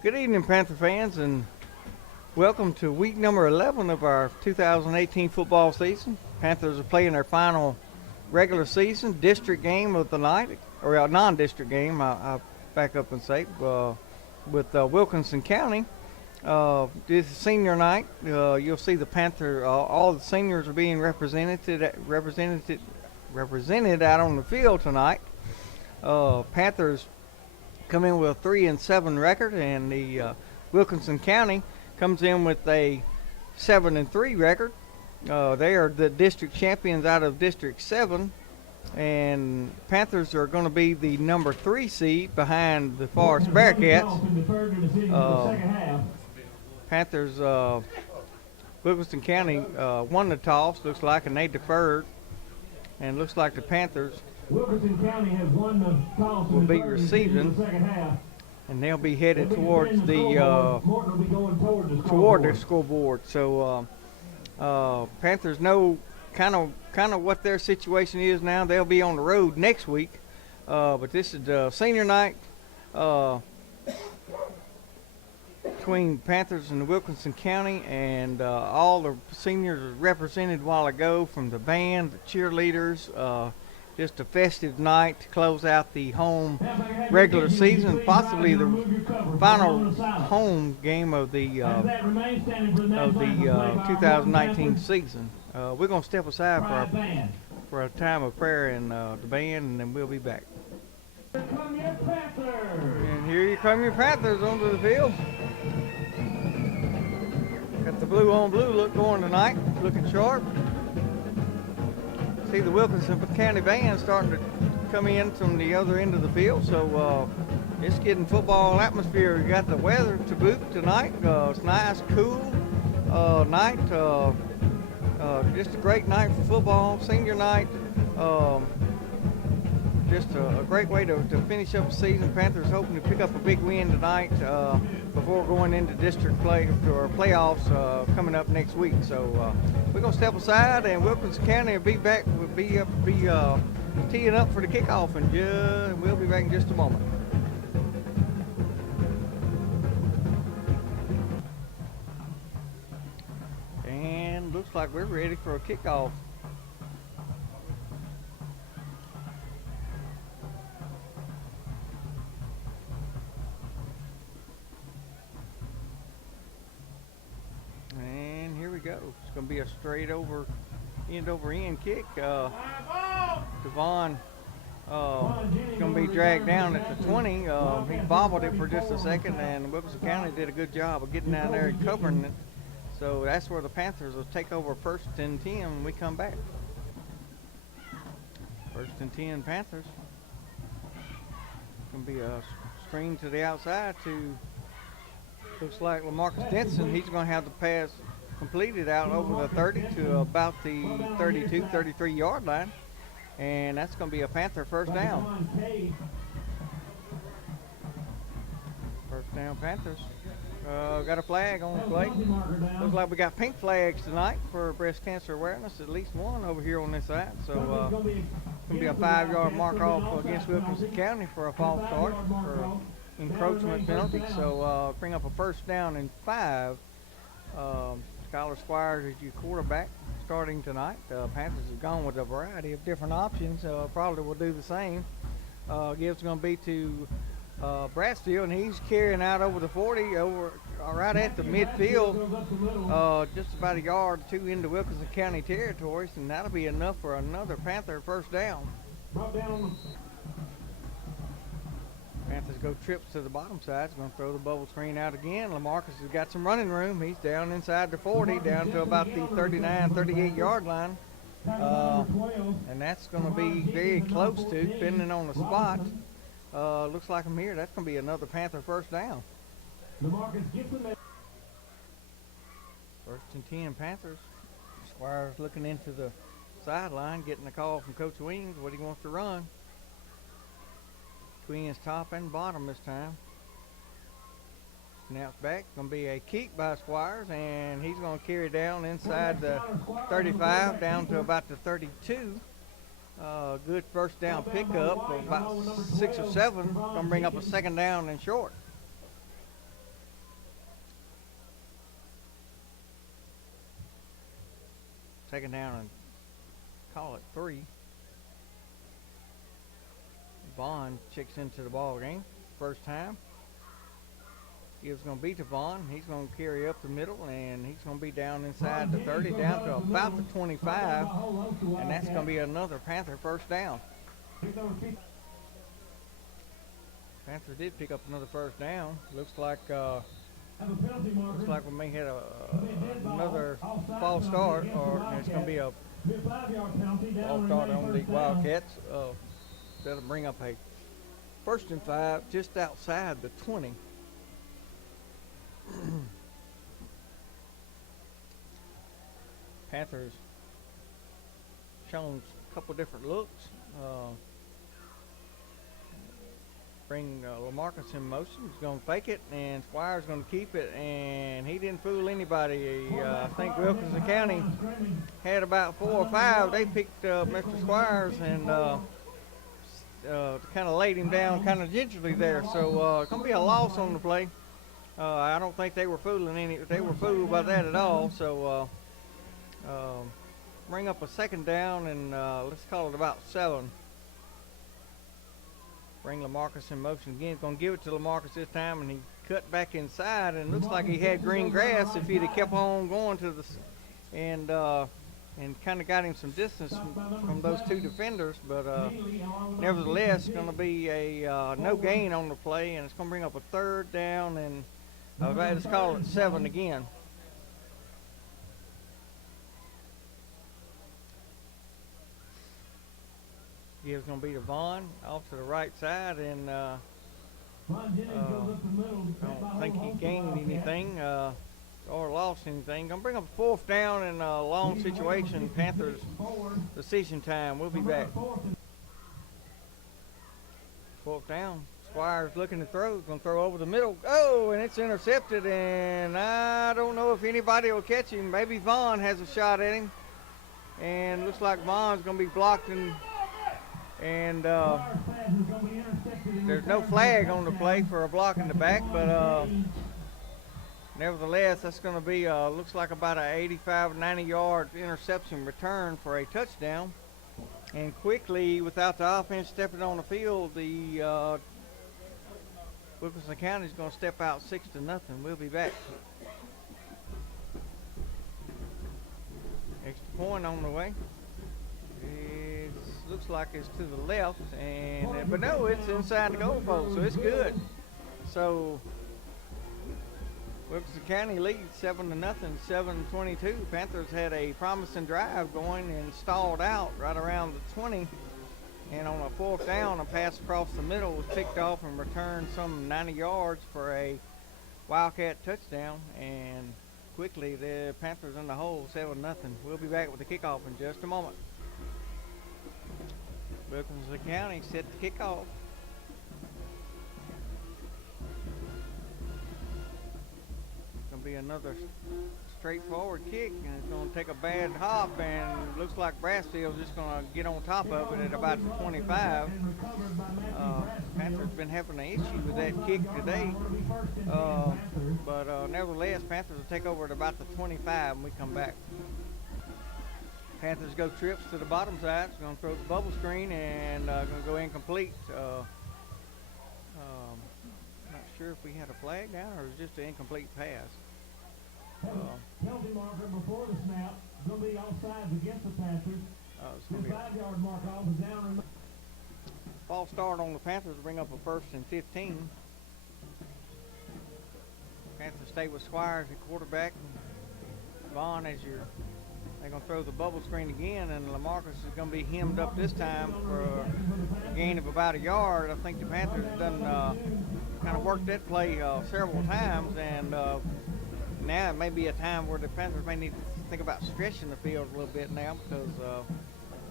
Good evening, Panther fans, and welcome to week number 11 of our 2018 football season. Panthers are playing their final regular season district game of the night, or a non-district game, I'll back up and say, with Wilkinson County. This is senior night. You'll see the Panther, all the seniors are being represented out on the field tonight. Panthers come in with a 3-7 record, and the Wilkinson County comes in with a 7-3 record. They are the district champions out of District 7, and Panthers are going to be the number 3 seed behind the Forest Bearcats. Panthers, Wilkinson County won the toss, looks like, and they deferred, and looks like the Panthers Wilkinson County has won the toss will be receiving, the second half, and they'll be headed towards toward the scoreboard. So Panthers know kind of what their situation is now. They'll be on the road next week, but this is the senior night between Panthers and the Wilkinson County, and all the seniors are represented a while ago, from the band, the cheerleaders. Just a festive night to close out the home regular season, possibly the final home game of the 2019 season. We're going to step aside for a time of prayer and the band, and then we'll be back. And here you come, your Panthers onto the field. Got the blue on blue look going tonight, looking sharp. See the Wilkinson County band starting to come in from the other end of the field, so it's getting football atmosphere. We got the weather to boot tonight. It's nice, cool night. Just a great night for football, senior night. Just a great way to finish up the season. Panthers hoping to pick up a big win tonight before going into district play or playoffs coming up next week. So we're gonna step aside, and Wilkinson County will be back. We'll be teeing up for the kickoff, and we'll be back in just a moment. And looks like we're ready for a kickoff. Go. It's going to be a straight over end kick. Devon is going to be dragged down at the 20. He bobbled it for just a second, and Wilkinson County did a good job of getting down there and covering it. So that's where the Panthers will take over first and 10 when we come back. First and 10 Panthers. It's going to be a screen to the outside to, looks like LaMarcus Denson. He's going to have the pass completed out over the 30 to about the 32, 33 yard line, and that's going to be a Panther first down. First down Panthers. Got a flag on the play. Looks like we got pink flags tonight for breast cancer awareness, at least one over here on this side. So it's going to be a 5-yard mark off against Wilkinson County for a false start for encroachment penalty. So bring up a first down and 5. Skylar Squires is your quarterback starting tonight. Panthers have gone with a variety of different options. Probably will do the same. Gibbs going to be to Bradfield, and he's carrying out over the 40, right at the midfield, just about a yard or two into Wilkinson County territories, and that'll be enough for another Panther first down. Panthers go trips to the bottom side. He's going to throw the bubble screen out again. LaMarcus has got some running room. He's down inside the 40, down to about the 39, 38 yard line. And that's going to be very close to, depending on the spot. Looks like I'm here. That's going to be another Panther first down. First and 10 Panthers. Squires looking into the sideline, getting a call from Coach Wings, what he wants to run. Queen's top and bottom this time. Snaps back. Going to be a kick by Squires, and he's going to carry down inside the 35 down to about the 32. Good first down pickup of about 6 or 7. Going to bring up a second down and short. second down and call it 3. Vaughn checks into the ball game first time. Gibbs going to be to Vaughn. He's going to carry up the middle, and he's going to be down inside the 30, down to about the 25, and that's going to be another Panther first down. Panthers did pick up another first down. Looks like we may hit another false start, or it's going to be a false start on the Wildcats. That'll bring up a 1st and 5 just outside the 20. Panthers shown a couple different looks. Bring LaMarcus in motion. He's going to fake it, and Squires going to keep it, and he didn't fool anybody. I think Wilkinson County had about 4 or 5. They picked Mr. Squires and kind of laid him down kind of gingerly there. So it's going to be a loss on the play. I don't think they were fooling they were fooled by that at all. So bring up a second down, and let's call it about 7. Bring LaMarcus in motion again. Going to give it to LaMarcus this time, and he cut back inside, and looks like he had green grass if he'd have kept on going to the and kind of got him some distance from those 2 defenders. But nevertheless, it's going to be a no gain on the play, and it's going to bring up a 3rd down, and let's call it 7 again. Gibbs going to be to Vaughn off to the right side, and I don't think he gained anything or lost anything. Going to bring up a 4th down in a long situation. Panthers decision time. We'll be back. 4th down. Squires looking to throw. Going to throw over the middle. Oh, and it's intercepted, and I don't know if anybody will catch him. Maybe Vaughn has a shot at him, and looks like Vaughn's going to be blocked, and there's no flag on the play for a block in the back, but nevertheless, that's going to be looks like about a 85, 90-yard interception return for a touchdown. And quickly, without the offense stepping on the field, the Wilkinson County is going to step out 6-0. We'll be back. Extra point on the way. Looks like it's to the left, and but no, it's inside the goal post, so it's good. So Wilkinson County leads 7-0, 7-22. Panthers had a promising drive going and stalled out right around the 20, and on a 4th down, a pass across the middle was picked off and returned some 90 yards for a Wildcat touchdown, and quickly the Panthers in the hole, 7-0. We'll be back with the kickoff in just a moment. Wilkinson County set the kickoff. Going to be another straightforward kick, and it's going to take a bad hop, and looks like Brassfield's just going to get on top of it at about the 25. Panthers been having an issue with that kick today, but nevertheless, Panthers will take over at about the 25 when we come back. Panthers go trips to the bottom side. It's going to throw the bubble screen and going to go incomplete. Not sure if we had a flag down or it was just an incomplete pass. Penalty marker before the snap. Going to be offsides against the Panthers. The 5-yard mark off is down. False start on the Panthers to bring up a 1st and 15. Panthers stay with Squires at quarterback. Vaughn as your. They're going to throw the bubble screen again, and LaMarcus is going to be hemmed up this time for a gain of about a yard. I think the Panthers have done kind of worked that play several times, and now it may be a time where the Panthers may need to think about stretching the field a little bit now, because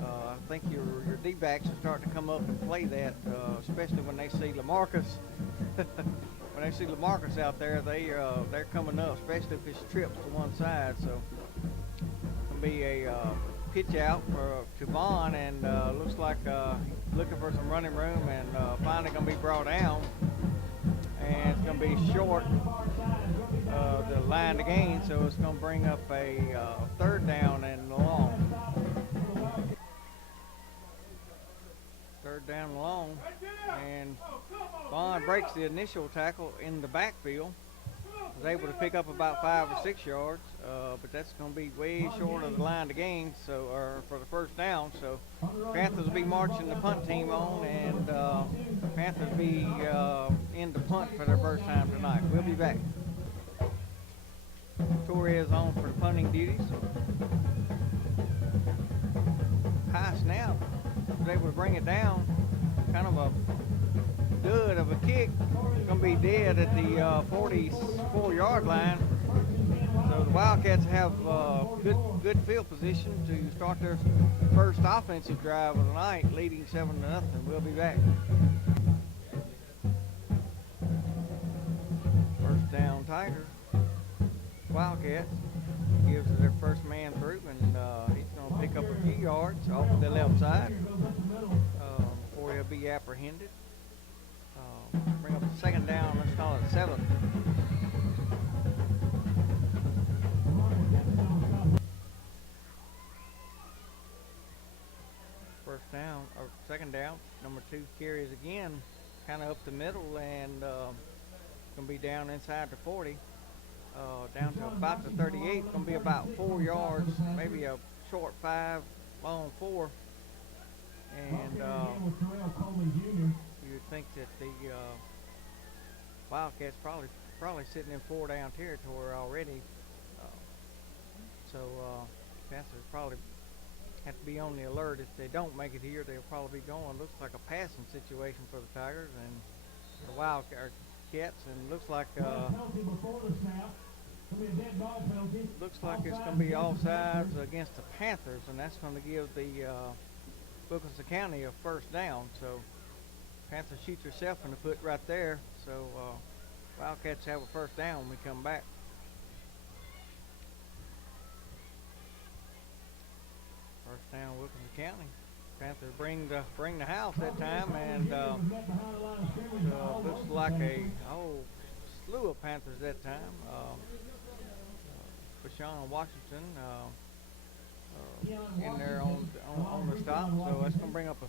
I think your D-backs are starting to come up and play that, especially when they see LaMarcus. When they see LaMarcus out there, they're coming up, especially if it's trips to one side. So be a pitch out to Vaughn, and looks like looking for some running room, and finally going to be brought down, and it's going to be short the line to gain, so it's going to bring up a third down and long. Third down and long, and Bond breaks the initial tackle in the backfield. Was able to pick up about 5 or 6 yards, but that's going to be way short of the line to gain, so or for the first down. So Panthers will be marching the punt team on, and Panthers will be in the punt for their first time tonight. We'll be back. Torres on for the punting duties. High snap, was able to bring it down. Kind of a dud of a kick. Going to be dead at the 44-yard line. So the Wildcats have good field position to start their first offensive drive of the night, leading 7-0. We'll be back. First down, Tigers. Wildcats gives their first man through, and he's going to pick up a few yards off the left side before he'll be apprehended. Bring up a second down. Let's call it 7. First down, or second down. Number 2 carries again, kind of up the middle, and going to be down inside the 40. Down to about the 38. It's going to be about 4 yards, maybe a short 5, long 4. And you would think that the Wildcats probably sitting in 4-down territory already. So Panthers probably have to be on the alert. If they don't make it here, they'll probably be going. Looks like a passing situation for the Tigers and the Wildcats, and looks like it's going to be offsides against the Panthers, and that's going to give the Wilkinson County a first down. So Panthers shoot yourself in the foot right there. So Wildcats have a first down when we come back. First down, Wilkinson County. Panthers bring the house that time, and looks like a whole slew of Panthers that time. Bashawn Washington in there on the stop, so that's going to bring up a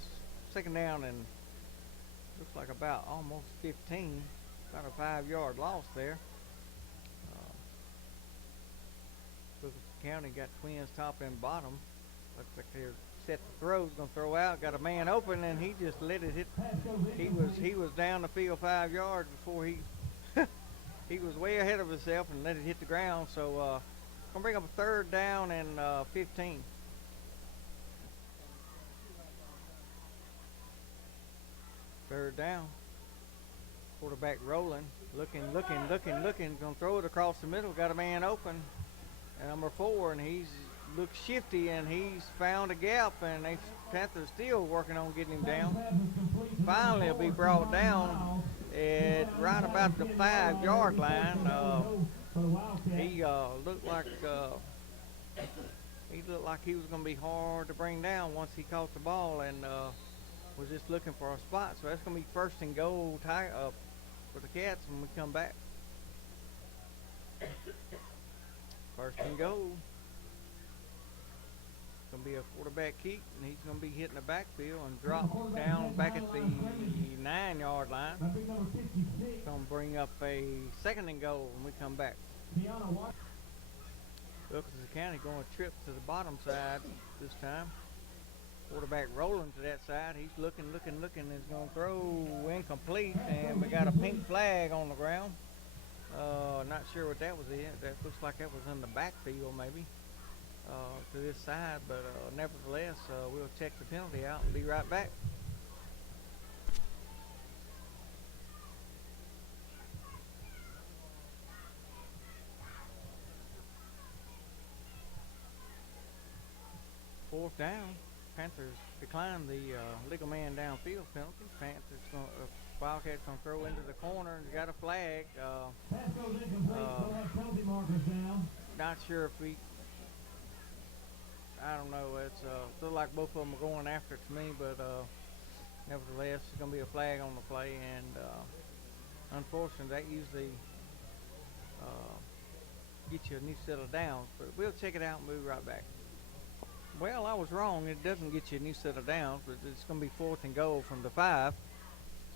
second down, and looks like about almost 15, about a 5-yard loss there. Wilkinson County got twins top and bottom. Looks like they're set the throws, going to throw out, got a man open, and he just let it hit. He was down the field 5 yards before he was way ahead of himself and let it hit the ground. So going to bring up a third down and 15. Third down. Quarterback rolling, looking. Going to throw it across the middle. Got a man open, and number 4, and he's looks shifty, and he's found a gap, and they Panthers still working on getting him down. Finally, he'll be brought down at right about the 5-yard line. He looked like he was going to be hard to bring down once he caught the ball, and was just looking for a spot. So that's going to be first and goal for the Cats when we come back. First and goal. Going to be a quarterback kick, and he's going to be hitting the backfield and drop down back at the 9-yard line. It's going to bring up a second and goal when we come back. Wilkinson County going to trip to the bottom side this time. Quarterback rolling to that side. He's looking, and is going to throw incomplete, and we got a pink flag on the ground. Not sure what that was in. That looks like that was in the backfield maybe. To this side, but nevertheless, we'll check the penalty out and be right back. Fourth down. Panthers decline the legal man downfield penalty. Wildcats going to throw into the corner, and got a flag. Not sure if we. I don't know. It's look like both of them are going after it to me, but nevertheless, it's going to be a flag on the play, and unfortunately, that usually get you a new set of downs. But we'll check it out and move right back. Well, I was wrong. It doesn't get you a new set of downs, but it's going to be 4th and goal from the 5.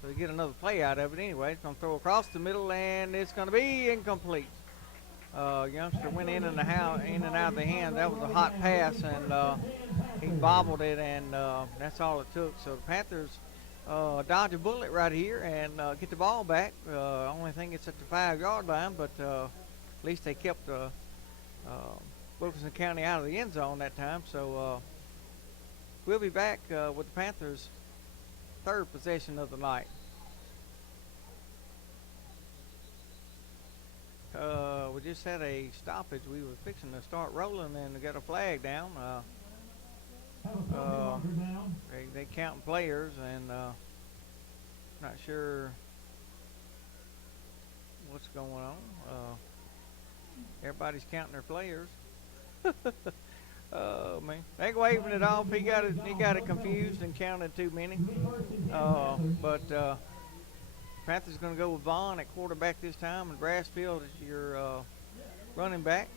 So you get another play out of it anyway. It's going to throw across the middle, and it's going to be incomplete. Youngster went in and out of the hand. That was a hot pass, and he bobbled it, and that's all it took. So the Panthers dodge a bullet right here and get the ball back. Only thing it's at the 5-yard line, but at least they kept Wilkinson County out of the end zone that time. So we'll be back with the Panthers' 3rd possession of the night. We just had a stoppage. We were fixing to start rolling, and we got a flag down. They counting players, and not sure what's going on. Everybody's counting their players. Oh man, they waving it off. He got it confused and counted too many. But Panthers going to go with Vaughn at quarterback this time, and Brassfield is your running back.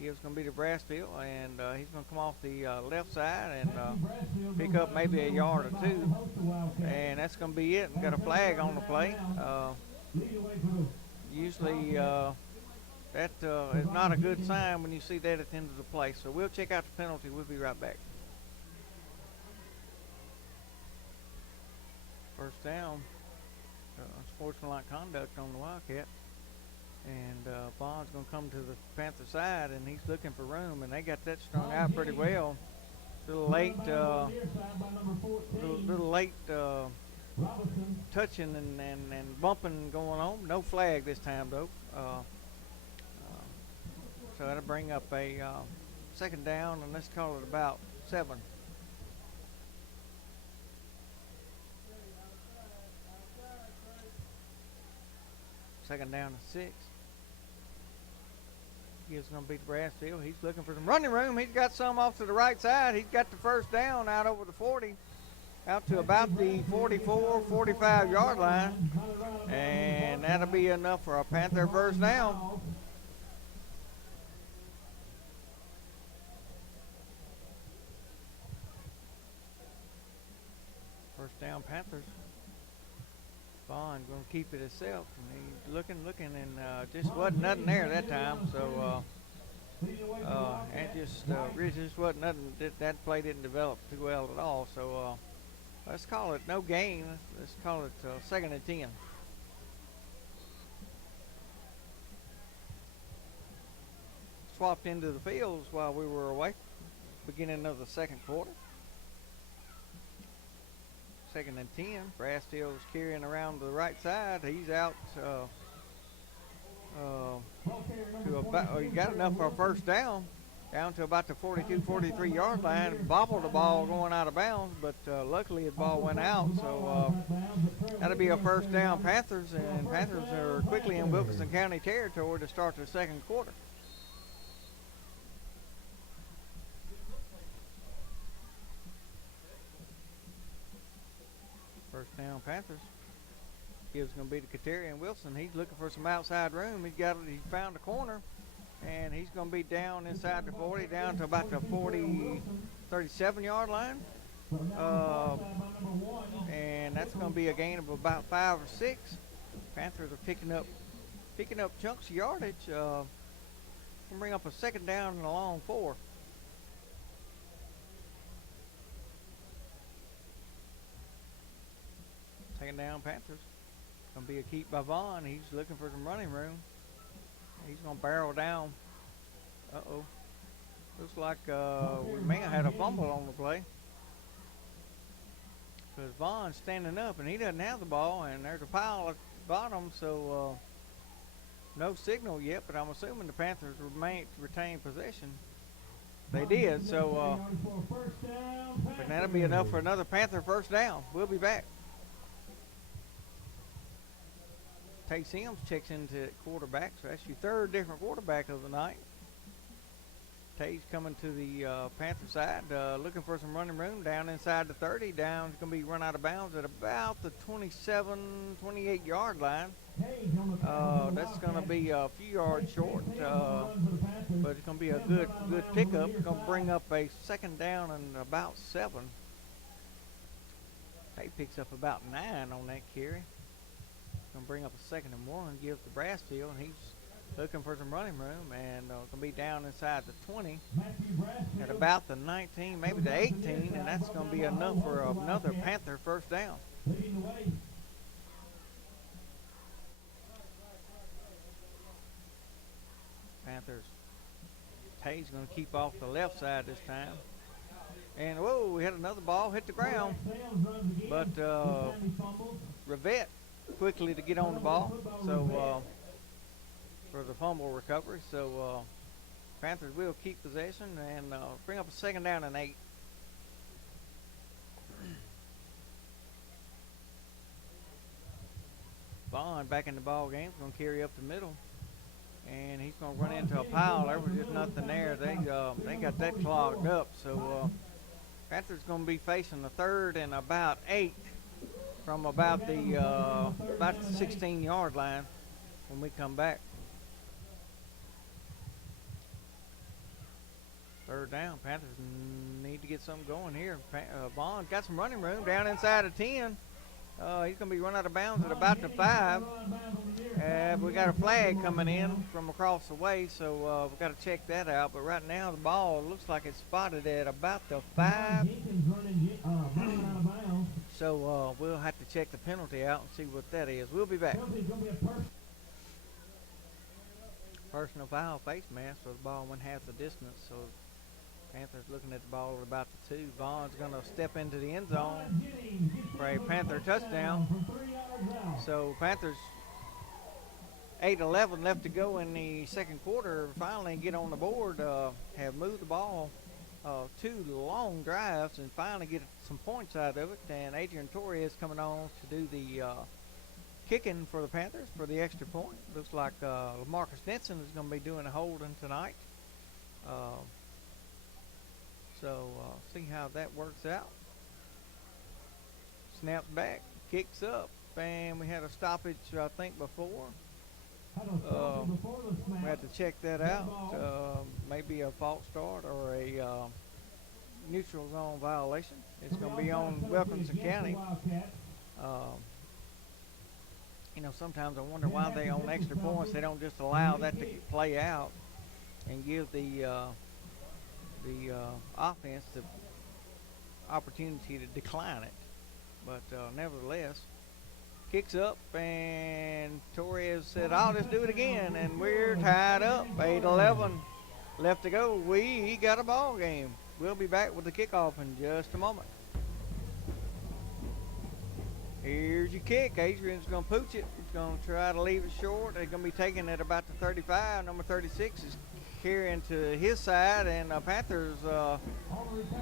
He was going to be the Brassfield, and he's going to come off the left side and pick up maybe a yard or two, and that's going to be it. We got a flag on the play. Usually that is not a good sign when you see that at the end of the play. So we'll check out the penalty. We'll be right back. First down, sportsmanlike conduct on the Wildcat. And Vaughn's going to come to the Panther side, and he's looking for room, and they got that strung out pretty well. A little late touching and bumping going on. No flag this time, though. So that'll bring up a 2nd down, and let's call it about 7. Second down to 6. He's going to beat Brassfield. He's looking for some running room. He's got some off to the right side. He's got the first down out over the 40, out to about the 44, 45-yard line. And that'll be enough for a Panther first down. First down, Panthers. Vaughn going to keep it himself, and he's looking, and just wasn't nothing there that time. So really just wasn't nothing. That play didn't develop too well at all. So let's call it no gain. Let's call it 2nd and 10. Swapped into the fields while we were away. Beginning of the 2nd quarter. 2nd and 10. Brassfield's carrying around to the right side. He's out to about. He got enough for a first down, down to about the 42, 43-yard line. Bobbled the ball going out of bounds, but luckily the ball went out. So that'll be a first down, Panthers, and Panthers are quickly in Wilkinson County territory to start the 2nd quarter. First down, Panthers. Gibbs going to be to Kateri Wilson. He's looking for some outside room. He found a corner, and he's going to be down inside the 40, down to about the 37-yard line. And that's going to be a gain of about 5 or 6. Panthers are picking up chunks of yardage. Going to bring up a 2nd down and a long 4. Second down, Panthers. Going to be a keep by Vaughn. He's looking for some running room. He's going to barrel down. Uh-oh. Looks like we may have had a fumble on the play. Because Vaughn's standing up, and he doesn't have the ball, and there's a pile at the bottom, so no signal yet, but I'm assuming the Panthers retain possession. They did, so but that'll be enough for another Panther first down. We'll be back. Tay Sims checks into quarterback, so that's your 3rd different quarterback of the night. Tays coming to the Panther side, looking for some running room down inside the 30. Down, it's going to be run out of bounds at about the 27, 28 yard line. That's going to be a few yards short, but it's going to be a good pickup. It's going to bring up a second down and about 7. Tay picks up about 9 on that carry. Going to bring up a second and 1, gives to Brassfield, and he's looking for some running room, and going to be down inside the 20 at about the 19, maybe the 18, and that's going to be enough for another Panther first down. Panthers. Tay's going to keep off the left side this time. And, whoa, we had another ball hit the ground. But Rivette quickly to get on the ball. So, for the fumble recovery. So, Panthers will keep possession and bring up a second down and 8. Vaughn back in the ball game. Going to carry up the middle. And he's going to run into a pile. There was just nothing there. They got that clogged up. So Panthers going to be facing the 3rd and about 8 from about the 16-yard line when we come back. 3rd down. Panthers need to get something going here. Vaughn's got some running room down inside of 10. He's going to be run out of bounds at about the 5. We got a flag coming in from across the way, so we've got to check that out. But right now the ball looks like it's spotted at about the 5. So we'll have to check the penalty out and see what that is. We'll be back. Personal foul, face mask, so the ball went half the distance. So Panthers looking at the ball at about the 2. Vaughn's going to step into the end zone for a Panther touchdown. So Panthers 8:11 left to go in the second quarter. Finally get on the board. Have moved the ball 2 long drives and finally get some points out of it. And Adrian Torres coming on to do the kicking for the Panthers for the extra point. Looks like LaMarcus Denson is going to be doing a holding tonight. So see how that works out. Snaps back, kicks up, and we had a stoppage, I think, before. We have to check that out. Maybe a false start or a neutral zone violation. It's going to be on Wilkinson County. You know, sometimes I wonder why they on extra points they don't just allow that to play out and give the offense the opportunity to decline it. But nevertheless, kicks up, and Torres said, I'll just do it again, and we're tied up. 8:11 left to go. We got a ball game. We'll be back with the kickoff in just a moment. Here's your kick. Adrian's going to pooch it. He's going to try to leave it short. They're going to be taking it about the 35. Number 36 is carrying to his side, and Panthers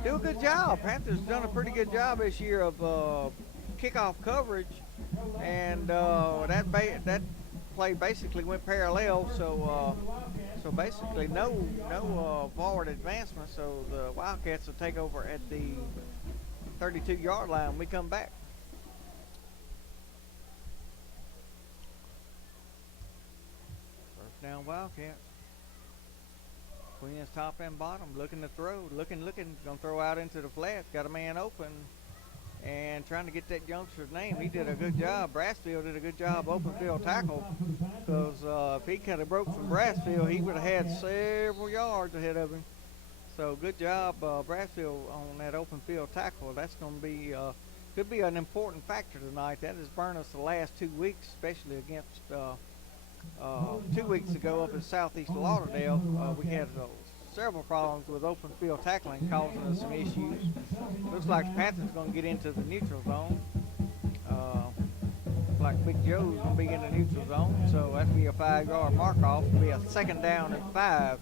do a good job. Panthers done a pretty good job this year of kickoff coverage, and that play basically went parallel. So basically no forward advancement. So the Wildcats will take over at the 32-yard line when we come back. First down Wildcats. Queen's top and bottom, looking to throw, looking, gonna throw out into the flats, got a man open, and trying to get that youngster's name. He did a good job. Brassfield did a good job, open field tackle, because if he could have broke from Brassfield, he would have had several yards ahead of him. So good job, Brassfield, on that open field tackle. That's gonna be, could be an important factor tonight. That has burned us the last 2 weeks, especially against 2 weeks ago up in southeast Lauderdale. We had several problems with open field tackling, causing us some issues. Looks like the Panthers going to get into the neutral zone. Like Big Joe's going to be in the neutral zone, so that'll be a 5-yard mark off. It'll be a second down and 5.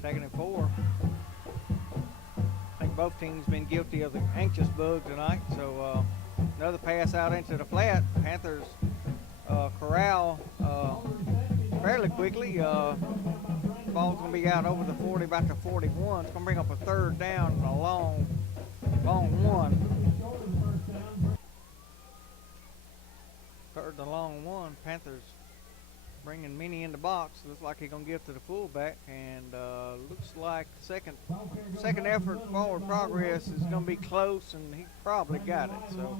Second and 4. I think both teams been guilty of the anxious bug tonight, so another pass out into the flat. Panthers corral fairly quickly. Ball's gonna be out over the 40, about the 41. It's gonna bring up a third down and a long one. Third and a long one. Panthers bringing Minnie in the box. Looks like he's gonna give to the fullback, and looks like second effort forward progress is gonna be close, and he probably got it. So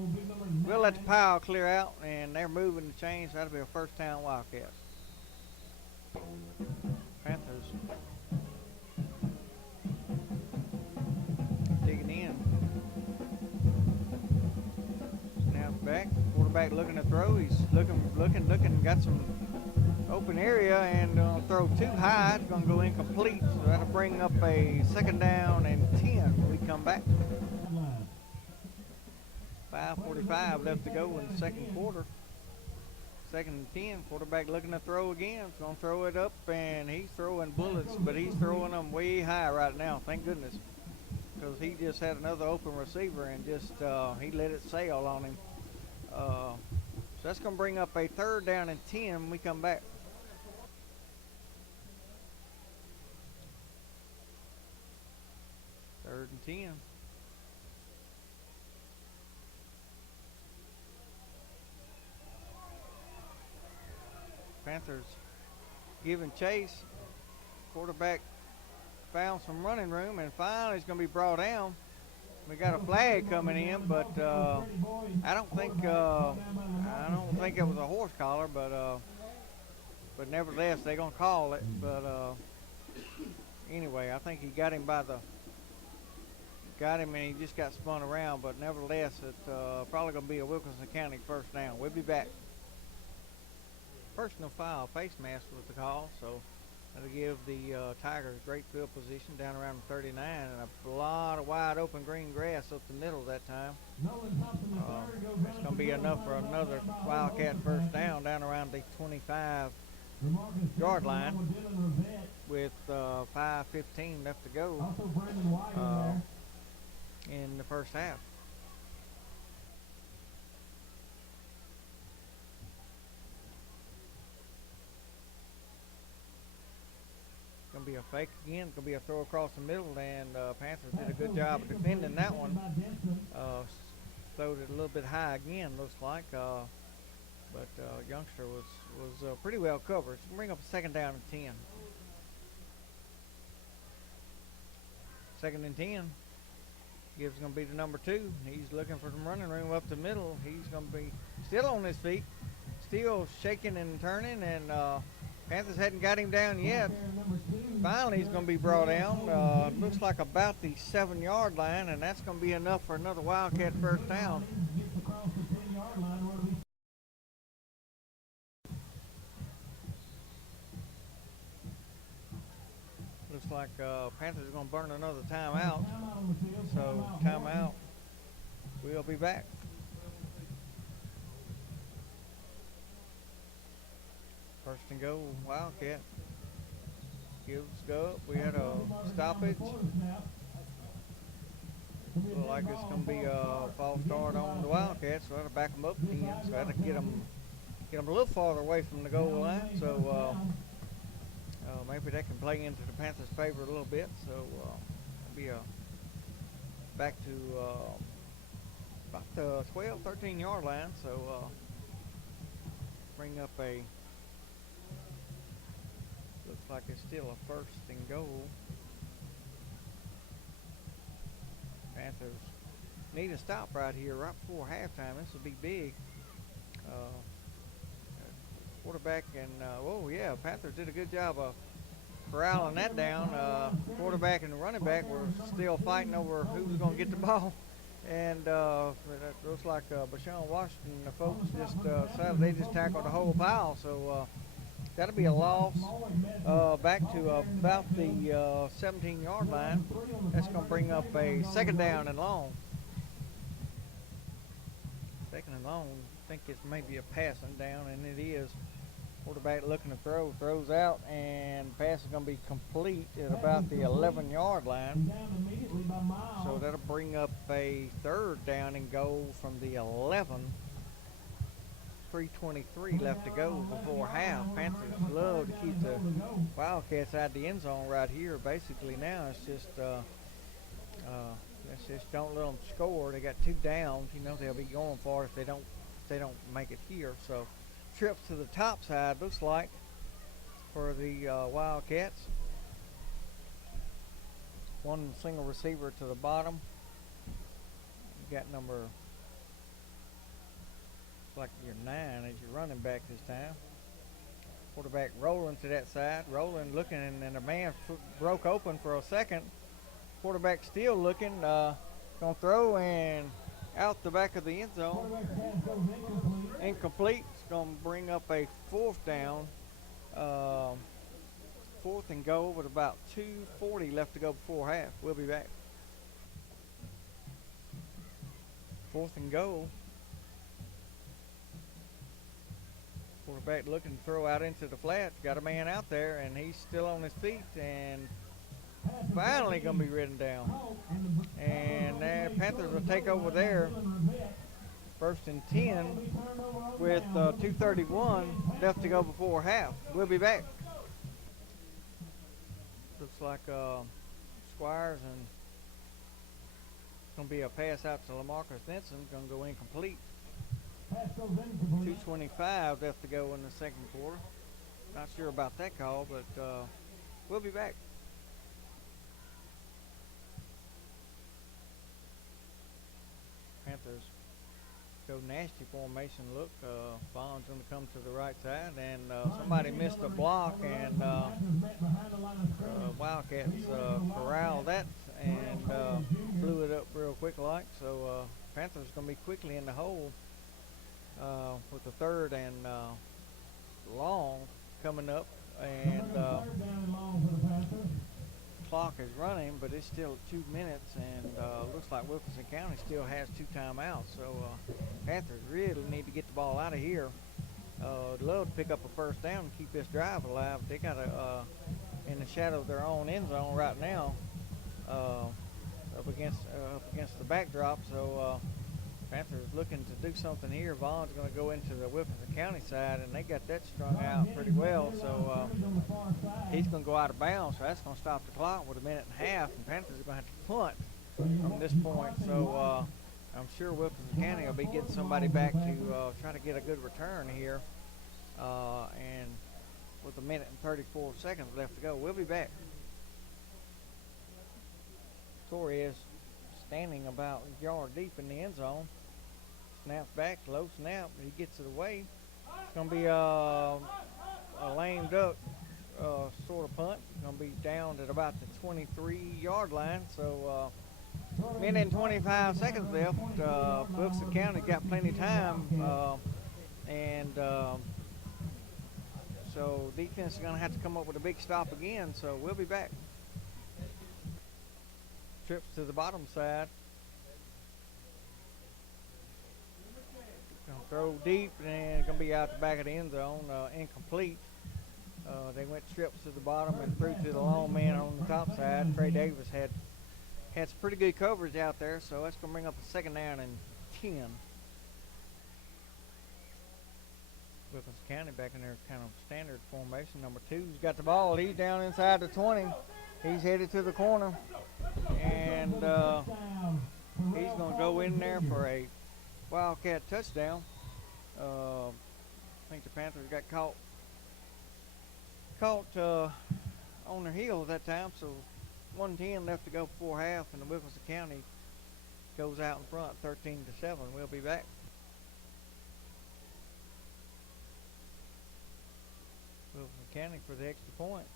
we'll let the pile clear out, and they're moving the chains. That'll be a first down Wildcats. Panthers digging in. Snaps back. Quarterback looking to throw. He's looking. Got some open area and throw too high. It's going to go incomplete. So that'll bring up a second down and 10 when we come back. 5:45 left to go in the second quarter. Second and 10. Quarterback looking to throw again. He's going to throw it up, and he's throwing bullets, but he's throwing them way high right now. Thank goodness, because he just had another open receiver and just he let it sail on him. So that's going to bring up a third down and 10 when we come back. Third and 10. Panthers giving chase. Quarterback found some running room, and finally it's going to be brought down. We got a flag coming in, but I don't think it was a horse collar, but nevertheless they're gonna call it. But anyway, I think he got him and he just got spun around. But nevertheless, it's probably gonna be a Wilkinson County first down. We'll be back. Personal foul, face mask was the call, so that'll give the Tigers great field position down around the 39, and a lot of wide open green grass up the middle that time. It's going to be enough for another Wildcat first down around the 25-yard line with 5:15 left to go in the first half. Going to be a fake again. It's going to be a throw across the middle, and Panthers did a good job of defending that one. Throwed it a little bit high again, looks like, but youngster was pretty well covered. It's going to bring up a second down and 10. Second and 10. Gibbs going to be the number 2. He's looking for some running room up the middle. He's going to be still on his feet, still shaking and turning, and Panthers hadn't got him down yet. Finally, he's going to be brought down. Looks like about the 7-yard line, and that's going to be enough for another Wildcat first down. Looks like Panthers are going to burn another timeout. So, timeout. We'll be back. First and goal, Wildcat. Gibbs go up. We had a stoppage. Looks like it's going to be a false start on the Wildcats, so that'll back them up again. So that'll get them a little farther away from the goal line. So maybe that can play into the Panthers' favor a little bit. So it'll be back to about the 12, 13-yard line. So bring up a. Looks like it's still a first and goal. Panthers need a stop right here, right before halftime. This will be big. Quarterback and Panthers did a good job of corralling that down. Quarterback and the running back were still fighting over who was going to get the ball. And it looks like Bashawn Washington, the folks just decided they just tackled the whole pile. So that'll be a loss back to about the 17-yard line. That's going to bring up a second down and long. Second and long. I think it's maybe a passing down, and it is. Quarterback looking to throw, throws out, and pass is going to be complete at about the 11-yard line. So that'll bring up a third down and goal from the 11. 3:23 left to go before half. Panthers love to keep the Wildcats out the end zone right here. Basically now it's just let's just don't let them score. They got 2 downs. You know they'll be going for it if they don't make it here. So trips to the top side looks like for the Wildcats. One single receiver to the bottom. You got number like your 9 as your running back this time. Quarterback rolling to that side, rolling, looking, and the man broke open for a second. Quarterback still looking, gonna throw and out the back of the end zone. Incomplete. It's gonna bring up a 4th down. 4th and goal with about 2:40 left to go before half. We'll be back. 4th and goal. Quarterback looking to throw out into the flats. Got a man out there, and he's still on his feet, and finally going to be ridden down. And the Panthers will take over there. 1st and 10 with 2:31 left to go before half. We'll be back. Looks like Squires, and it's going to be a pass out to LaMarcus Denson. Going to go incomplete. 2:25 left to go in the second quarter. Not sure about that call, but we'll be back. Panthers go nasty formation look. Bond's going to come to the right side, and somebody missed a block, and Wildcats corralled that and blew it up real quick like. So Panthers going to be quickly in the hole with the 3rd and long coming up, and clock is running, but it's still 2 minutes, and looks like Wilkinson County still has 2 timeouts. So Panthers really need to get the ball out of here. I'd love to pick up a 1st down and keep this drive alive. They got in the shadow of their own end zone right now, up against the backdrop. So Panthers looking to do something here. Vaughn's going to go into the Wilkinson County side, and they got that strung out pretty well. So he's going to go out of bounds. So that's going to stop the clock with 1.5 minutes, and Panthers are going to have to punt from this point. So I'm sure Wilkinson County will be getting somebody back to try to get a good return here. And with 1 minute and 34 seconds left to go, we'll be back. Torres standing about a yard deep in the end zone. Snaps back, low snap. He gets it away. It's going to be a lame duck sort of punt. Going to be down at about the 23-yard line. So minute and 25 seconds left. Wilkinson County got plenty of time. So defense is going to have to come up with a big stop again. So we'll be back. Trips to the bottom side. Gonna throw deep, and gonna be out the back of the end zone. Incomplete. They went trips to the bottom and threw to the long man on the top side. Trey Davis had some pretty good coverage out there, so that's gonna bring up a 2nd down and 10. Wilkinson County back in their kind of standard formation. Number 2's got the ball. He's down inside the 20. He's headed to the corner, and he's going to go in there for a Wildcat touchdown. I think the Panthers got caught on their heels at that time, so 1:10 left to go before half, and the Wilkinson County goes out in front 13-7. We'll be back. Wilkinson County for the extra point.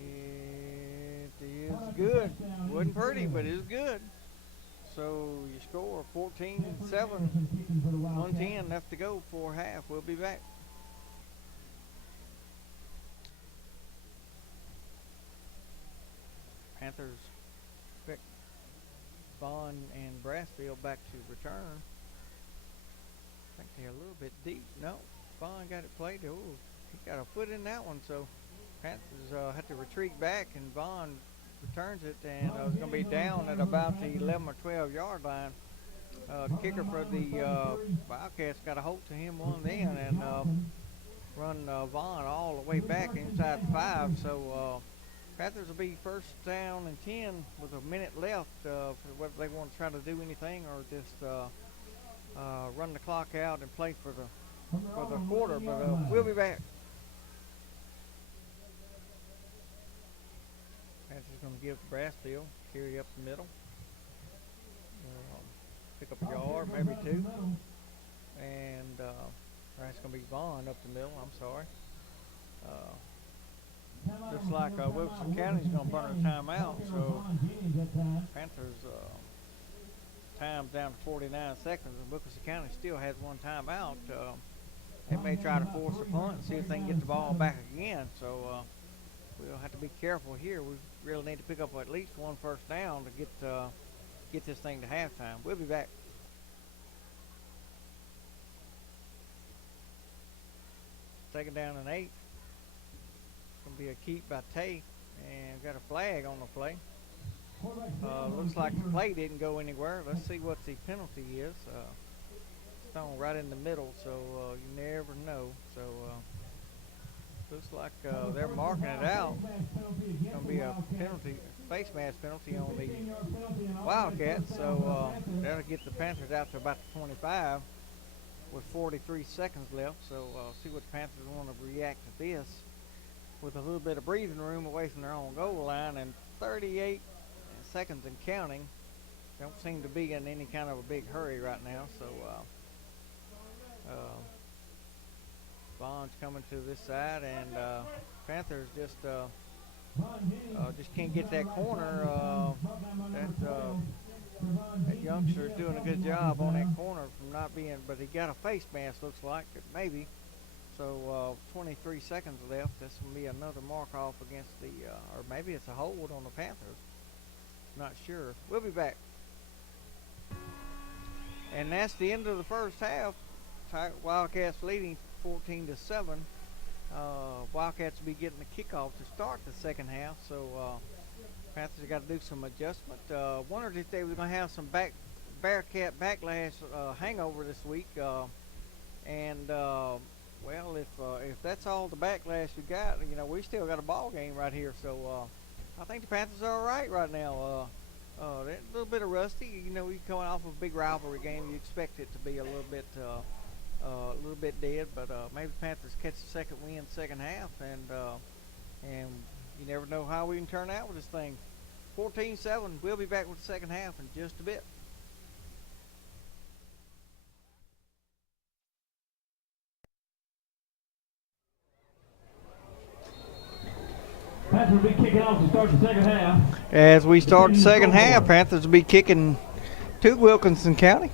It is good. It wasn't pretty, but it is good. So you score 14-7, 1:10 left to go before half. We'll be back. Panthers expect Vaughn and Brassfield back to return. I think they're a little bit deep. No, Vaughn got it played. Oh, he got a foot in that one, so Panthers have to retreat back, and Vaughn returns it, and it's going to be down at about the 11 or 12 yard line. The kicker for the Wildcats got a hold to him on then and run Vaughn all the way back inside the 5. So Panthers will be first down and 10 with a minute left. Whether they want to try to do anything or just run the clock out and play for the quarter. But we'll be back. Panthers going to give to Brassfield, carry up the middle. Pick up a yard, maybe 2. And that's going to be Vaughn up the middle. I'm sorry. Looks like Wilkinson County's going to burn a timeout. So Panthers time's down to 49 seconds. And Wilkinson County still has one timeout. They may try to force a punt and see if they can get the ball back again. So we'll have to be careful here. We really need to pick up at least one first down to get this thing to halftime. We'll be back. Second down and 8. It's going to be a keep by Tay. And got a flag on the play. Looks like the play didn't go anywhere. Let's see what the penalty is. Stone right in the middle, so you never know. So looks like they're marking it out. It's going to be a penalty, face mask penalty on the Wildcats. So that'll get the Panthers out to about the 25 with 43 seconds left. So see what the Panthers want to react to this with a little bit of breathing room away from their own goal line, and 38 seconds and counting. Don't seem to be in any kind of a big hurry right now. So Vaughn's coming to this side, and Panthers just can't get that corner. That youngster is doing a good job on that corner from not being, but he got a face mask, looks like, maybe. So 23 seconds left. This will be another mark off against the, or maybe it's a hold on the Panthers. Not sure. We'll be back. And that's the end of the first half. Wildcats leading 14-7. Wildcats will be getting the kickoff to start the second half. So Panthers got to do some adjustment. Wondered if they were going to have some Bearcat backlash hangover this week. Well, if that's all the backlash we got, you know, we still got a ball game right here. So I think the Panthers are all right now. They're a little bit of rusty. You know, we coming off of a big rivalry game. You expect it to be a little bit dead, but maybe the Panthers catch the second win, second half, and you never know how we can turn out with this thing. 14-7. We'll be back with the second half in just a bit. Panthers will be kicking off to start the second half. As we start the second half, Panthers will be kicking to Wilkinson County.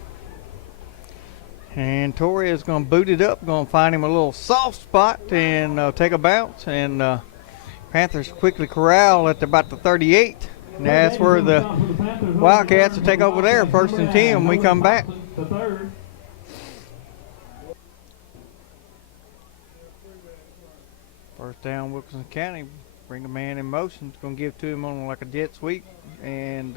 And Torrey is going to boot it up, going to find him a little soft spot and take a bounce. And Panthers quickly corral at about the 38. And that's where the Wildcats will take over there, first and 10 when we come back. First down, Wilkinson County. Bring a man in motion. It's going to give to him on like a jet sweep. And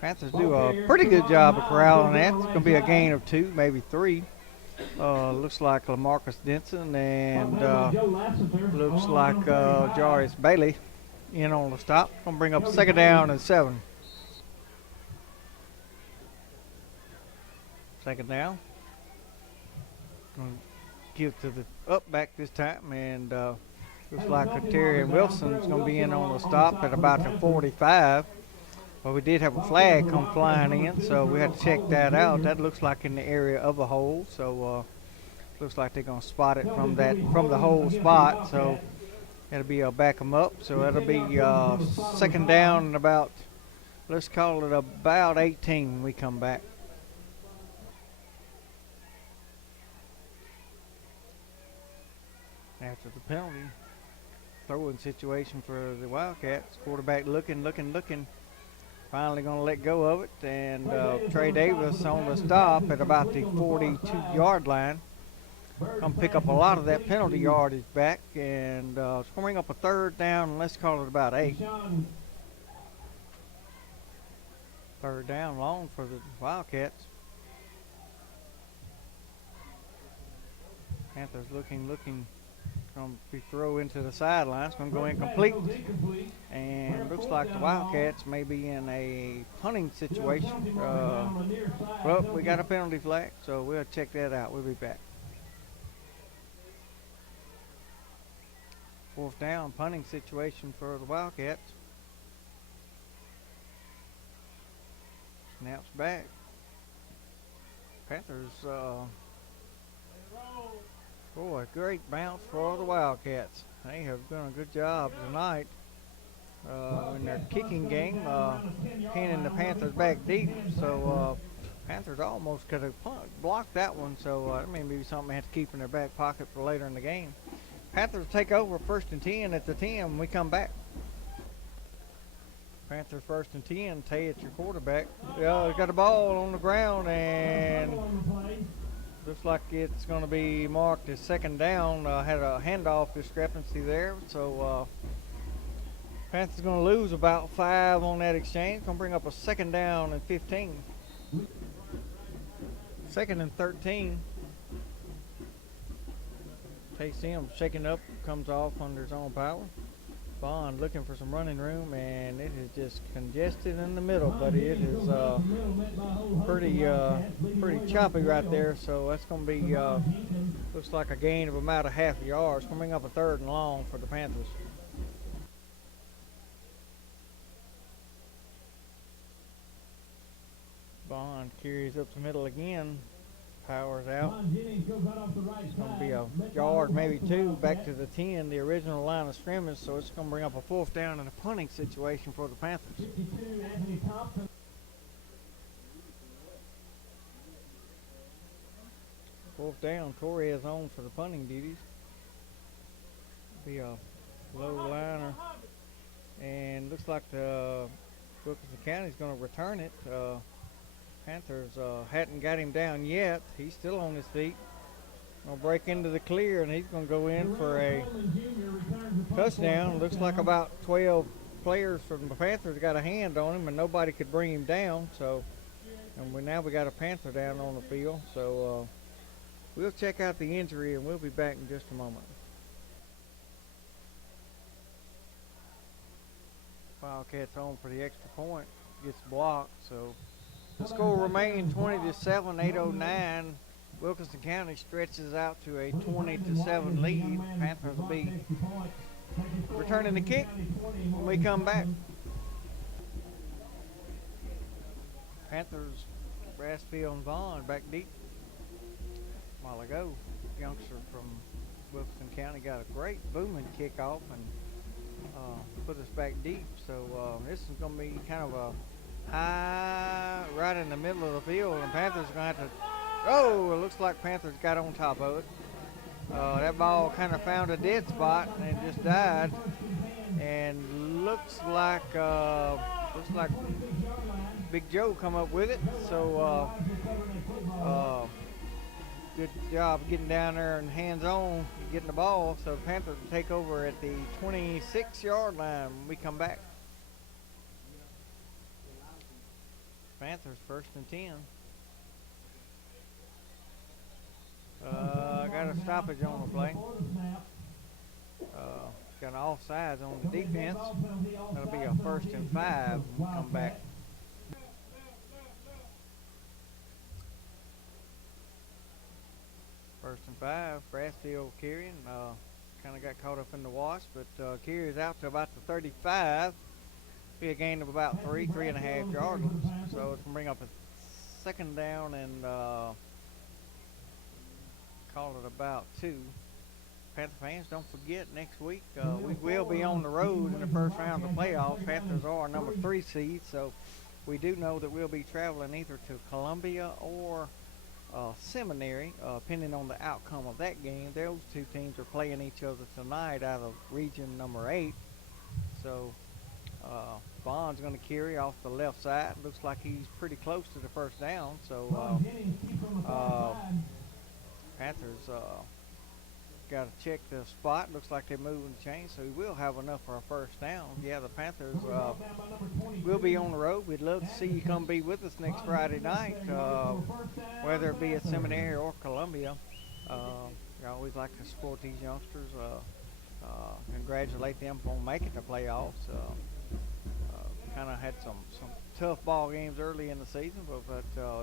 Panthers do a pretty good job of corralling that. It's going to be a gain of 2, maybe 3. Looks like LaMarcus Denson and looks like Jarius Bailey in on the stop. Going to bring up second down and 7. Second down. Going to give to the up back this time, and looks like Terry and Wilson is going to be in on the stop at about the 45. Well, we did have a flag come flying in, so we had to check that out. That looks like in the area of a hole, so looks like they're going to spot it from the hole spot. So it'll be back them up. So it'll be second down and about, let's call it about 18 when we come back. After the penalty, throwing situation for the Wildcats. Quarterback looking. Finally going to let go of it, and Trey Davis on the stop at about the 42-yard line. Going to pick up a lot of that penalty yardage back, and it's going to bring up a third down, and let's call it about 8. Third down long for the Wildcats. Panthers looking, going to be throw into the sidelines, going to go incomplete. And looks like the Wildcats may be in a punting situation. Well, we got a penalty flag, so we'll check that out. We'll be back. Fourth down, punting situation for the Wildcats. Snaps back. Panthers, boy, great bounce for the Wildcats. They have done a good job tonight in their kicking game, pinning the Panthers back deep. So Panthers almost could have blocked that one. So that may be something they have to keep in their back pocket for later in the game. Panthers take over 1st and 10 at the 10 when we come back. Panthers 1st and 10. Tay at your quarterback. Got the ball on the ground and looks like it's going to be marked as 2nd down. Had a handoff discrepancy there. So Panthers going to lose about 5 on that exchange. Going to bring up a 2nd down and 15. 2nd and 13. Tay Sims shaking up, comes off under his own power. Bond looking for some running room, and it is just congested in the middle, but it is pretty choppy right there. So that's going to be looks like a gain of about a half a yard. It's going to bring up a 3rd and long for the Panthers. Bond carries up the middle again. Powers out. It's going to be a yard, maybe 2, back to the 10, the original line of scrimmage. So it's going to bring up a 4th down and a punting situation for the Panthers. 4th down, Torres on for the punting duties. Be a low liner. And looks like the Wilkinson County is going to return it. Panthers hadn't got him down yet. He's still on his feet. Going to break into the clear, and he's going to go in for a touchdown. Looks like about 12 players from the Panthers got a hand on him, and nobody could bring him down. So, and now we got a Panther down on the field. So we'll check out the injury, and we'll be back in just a moment. Wildcats on for the extra point. Gets blocked, so the score remains 20-7, 8:09. Wilkinson County stretches out to a 20-7 lead. Panthers will be returning the kick when we come back. Panthers, Brassfield and Vaughn back deep. A while ago, youngster from Wilkinson County got a great booming kickoff and put us back deep. So this is going to be kind of a high, right in the middle of the field, and Panthers are going to have to. Oh, it looks like Panthers got on top of it. That ball kind of found a dead spot and just died. And looks like Big Joe come up with it. So good job getting down there and hands-on getting the ball. So the Panthers will take over at the 26-yard line when we come back. Panthers 1st and 10. Got a stoppage on the play. Got an offsides on the defense. That'll be a 1st and 5 when we come back. First and 5, Brassfield carrying. Kind of got caught up in the wash, but carries out to about the 35. Be a gain of about 3.5 yards. So it's going to bring up a 2nd down and call it about 2. Panther fans, don't forget next week we will be on the road in the first round of the playoffs. Panthers are our number 3 seed, so we do know that we'll be traveling either to Columbia or Seminary, depending on the outcome of that game. Those 2 teams are playing each other tonight out of region number 8. So Bond's going to carry off the left side. Looks like he's pretty close to the 1st down. So Panthers got to check the spot. Looks like they're moving the chain, so we will have enough for a 1st down. Yeah, the Panthers will be on the road. We'd love to see you come be with us next Friday night, whether it be at Seminary or Columbia. We always like to support these youngsters. Congratulate them on making the playoffs. Kind of had some tough ball games early in the season, but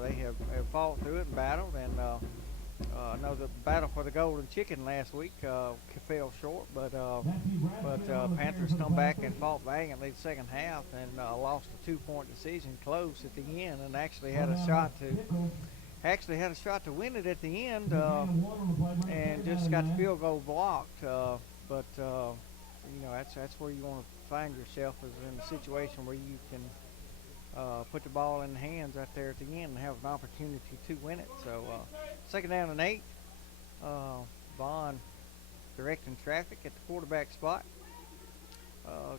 they have fought through it and battled. And I know the battle for the golden chicken last week fell short, but Panthers come back and fought valiantly the second half and lost a 2-point decision close at the end, and actually had a shot to win it at the end, and just got the field goal blocked. But that's where you want to find yourself, is in a situation where you can put the ball in the hands out there at the end and have an opportunity to win it. So 2nd down and 8. Vaughn directing traffic at the quarterback spot.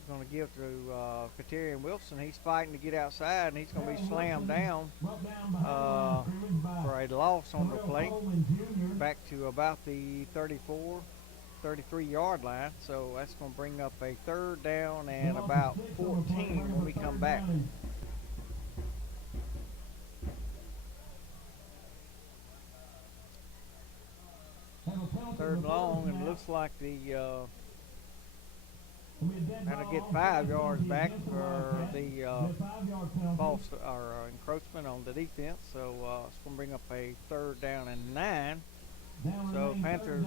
Going to give to Katarian Wilson. He's fighting to get outside, and he's going to be slammed down for a loss on the play, back to about the 33-yard line. So that's going to bring up a 3rd down and about 14 when we come back. Third long, and it looks like that'll get 5 yards back for the false or encroachment on the defense. So it's going to bring up a 3rd down and 9. So Panthers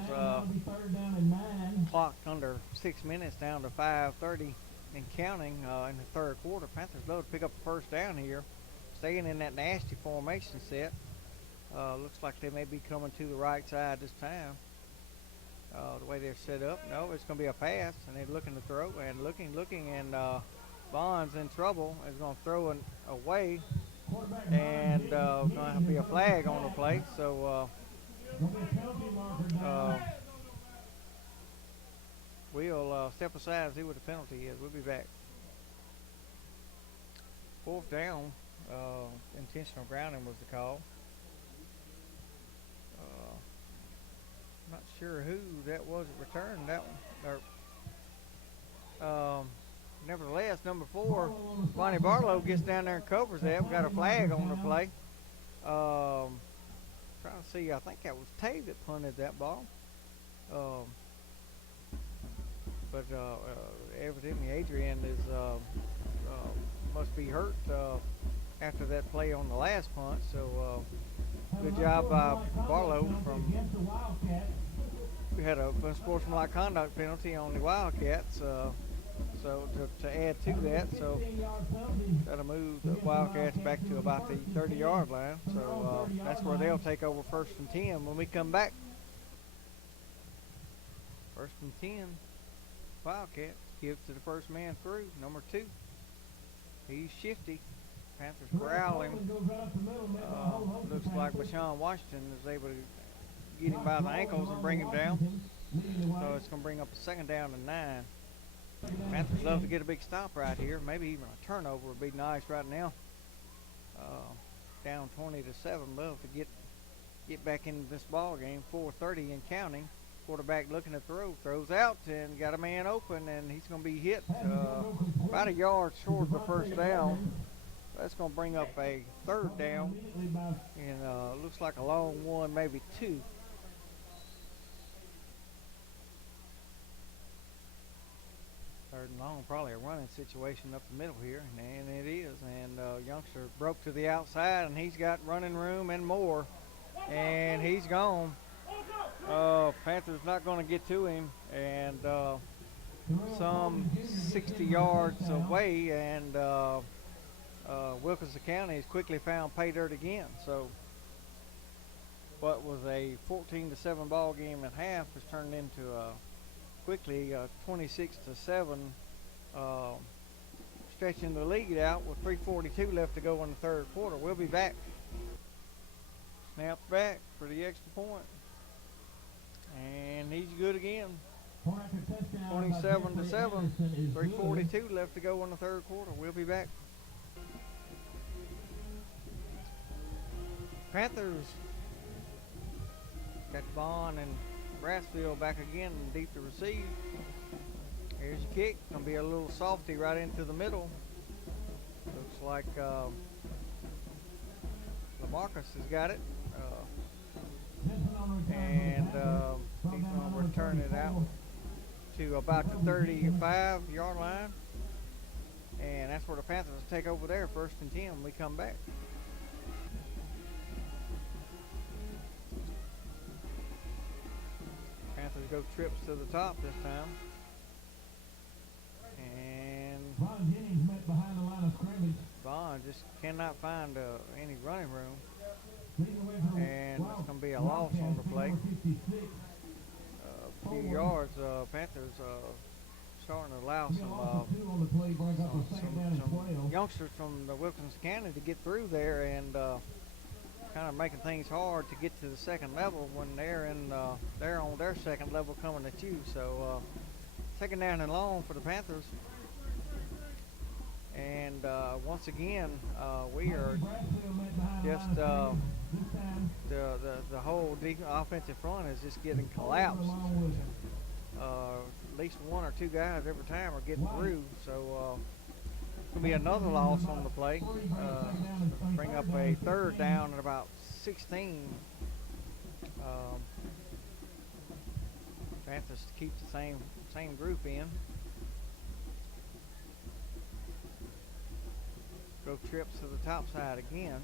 clocked under 6 minutes, down to 5:30 and counting in the 3rd quarter. Panthers love to pick up the 1st down here, staying in that nasty formation set. Looks like they may be coming to the right side this time. The way they're set up. No, it's going to be a pass, and they're looking to throw, and looking, and Bond's in trouble. Is going to throw it away, and going to be a flag on the play. So we'll step aside and see what the penalty is. We'll be back. 4th down, intentional grounding was the call. Not sure who that was that returned that one. Nevertheless, number 4, Bonnie Barlow, gets down there and covers that. We got a flag on the play. Trying to see, I think that was Tay that punted that ball. But evidently Adrian must be hurt after that play on the last punt. So good job by Barlow. We had a unsportsmanlike conduct penalty on the Wildcats. So to add to that, so that'll move the Wildcats back to about the 30-yard line. So that's where they'll take over 1st and 10 when we come back. 1st and 10, Wildcats give to the first man through, number 2. He's shifty. Panthers growling. Looks like Bashawn Washington is able to get him by the ankles and bring him down. So it's going to bring up a 2nd down and 9. Panthers love to get a big stop right here. Maybe even a turnover would be nice right now. Down 20-7. Love to get back into this ball game. 4:30 and counting. Quarterback looking to throw. Throws out and got a man open, and he's going to be hit about a yard short of the 1st down. That's going to bring up a 3rd down, and looks like a long one, maybe 2. Third and long, probably a running situation up the middle here, and it is. And youngster broke to the outside, and he's got running room and more, and he's gone. Panthers not going to get to him, and some 60 yards away, and Wilkinson County has quickly found pay dirt again. So what was a 14-7 ball game at half has turned into quickly 26-7, stretching the lead out with 3:42 left to go in the 3rd quarter. We'll be back. Snaps back for the extra point, and he's good again. 27-7, 3:42 left to go in the 3rd quarter. We'll be back. Panthers got Vaughn and Brassfield back again and deep to receive. Here's your kick. Gonna be a little softy right into the middle. Looks like LaMarcus has got it. And turn it out to about the 35-yard line. And that's where the Panthers will take over there, 1st and 10 when we come back. Panthers go trips to the top this time. And Ron Jennings met behind the line of scrimmage. Vaughn just cannot find any running room. Leading away from And it's going to be a loss on the play. A few yards. Panthers starting to allow some youngsters from the Wilkinson County to get through there, and kind of making things hard to get to the second level when they're on their second level coming at you. So 2nd down and long for the Panthers. And once again, we are just the whole offensive front is just getting collapsed. At least 1 or 2 guys every time are getting through. So it's going to be another loss on the play. Bring up a 3rd down at about 16. Panthers keep the same group in. Go trips to the top side again.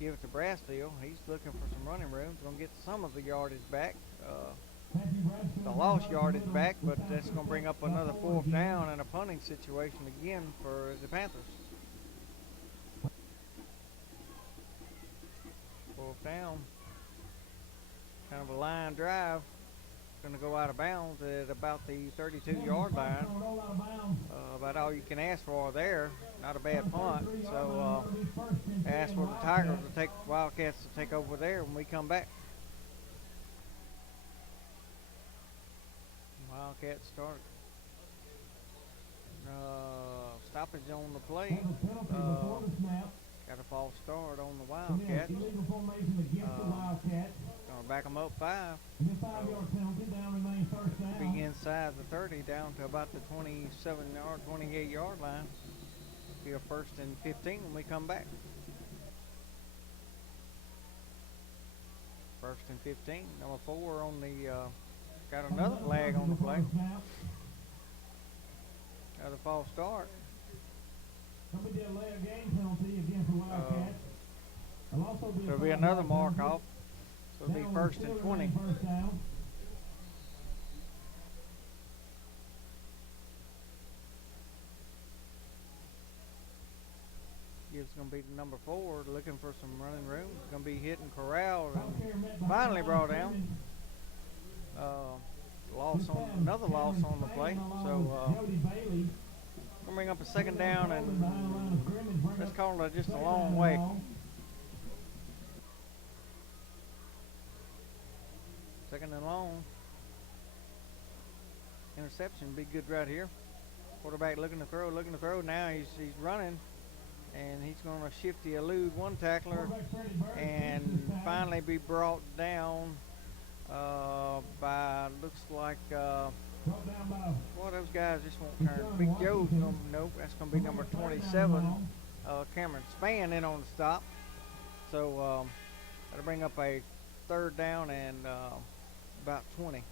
Give it to Brassfield. He's looking for some running room. He's going to get some of the yardage back. The lost yardage back, but that's going to bring up another 4th down and a punting situation again for the Panthers. 4th down. Kind of a line drive. Going to go out of bounds at about the 32-yard line. About all you can ask for there. Not a bad punt. So ask for the Tigers to take Wildcats to take over there when we come back. Wildcats start. Stoppage on the play. Got a false start on the Wildcats. Gonna back them up 5. Be inside the 30 down to about the 27-yard, 28-yard line. Be a 1st and 15 when we come back. 1st and 15. Number 4 on the. Got another flag on the play. Got a false start. There'll be another mark off. So it'll be 1st and 20. It's going to be number 4 looking for some running room. It's going to be hit and corralled and finally brought down. Another loss on the play. So we'll bring up a 2nd down, and let's call it just a long way. Second and long. Interception would be good right here. Quarterback looking to throw. Now he's running, and he's going to shifty elude one tackler and finally be brought down by, looks like, well, those guys just won't turn. Big Joe's, nope, that's going to be number 27, Cameron Spann in on the stop. So that'll bring up a 3rd down and about 20.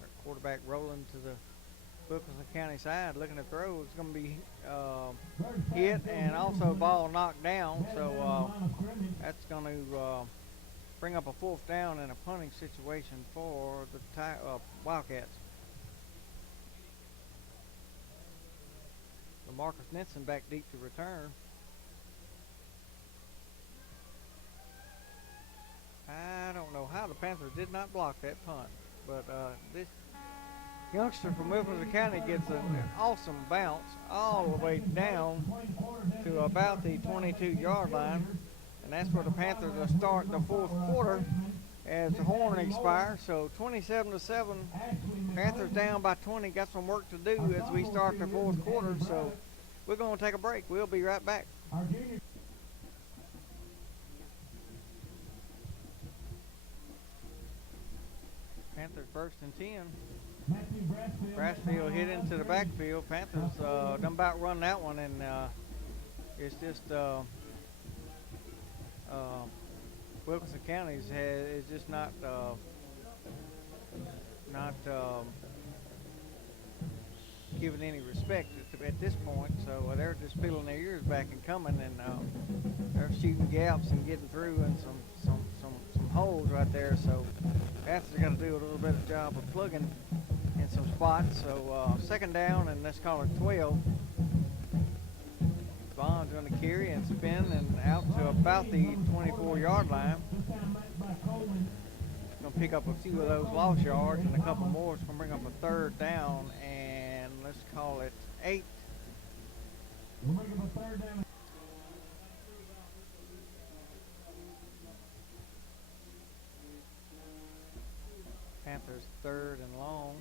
Our quarterback rolling to the Wilkinson County side, looking to throw. It's going to be hit and also ball knocked down. So that's going to bring up a 4th down and a punting situation for the Wildcats. So Marcus Nenson back deep to return. I don't know how the Panthers did not block that punt, but this youngster from Wilkinson County gets an awesome bounce all the way down to about the 22-yard line, and that's where the Panthers will start the 4th quarter as the horn expires. So 27-7, Panthers down by 20. Got some work to do as we start the 4th quarter. So we're going to take a break. We'll be right back. Panthers 1st and 10. Brassfield hit into the backfield. Panthers done about run that one, and It's just Wilkinson County is just not giving any respect at this point. So they're just peeling their ears back and coming, and they're shooting gaps and getting through in some holes right there. So Panthers got to do a little bit of job of plugging in some spots. So second down, and let's call it 12. Bond's going to carry and spin and out to about the 24-yard line. Going to pick up a few of those lost yards and a couple more. It's going to bring up a third down, and let's call it 8. Panthers third and long.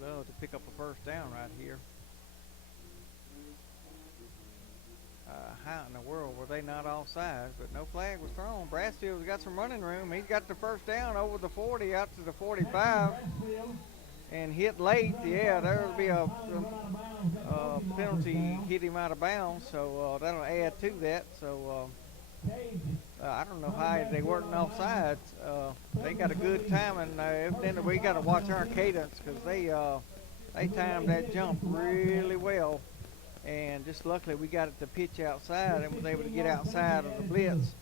Love to pick up a first down right here. How in the world were they not offsides? But no flag was thrown. Brassfield's got some running room. He's got the first down over the 40 out to the 45 and hit late. Yeah, there will be a penalty, hit him out of bounds. So that'll add to that. So I don't know how they weren't offsides. They got a good timing. Evidently we got to watch our cadence because they timed that jump really well. And just luckily we got it to pitch outside and was able to get outside of the blitz.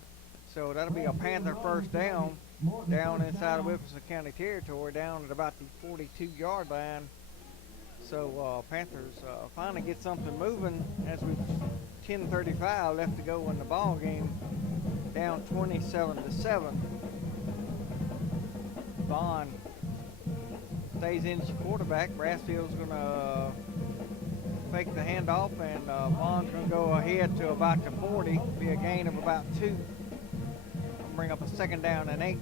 So that'll be a Panther first down inside of Wilkinson County territory, down at about the 42-yard line. So Panthers finally get something moving as we've 10:35 left to go in the ball game, down 27-7. Bond stays in as quarterback. Brassfield's going to fake the handoff, and Bond's going to go ahead to about the 40, be a gain of about 2. Bring up a second down and 8.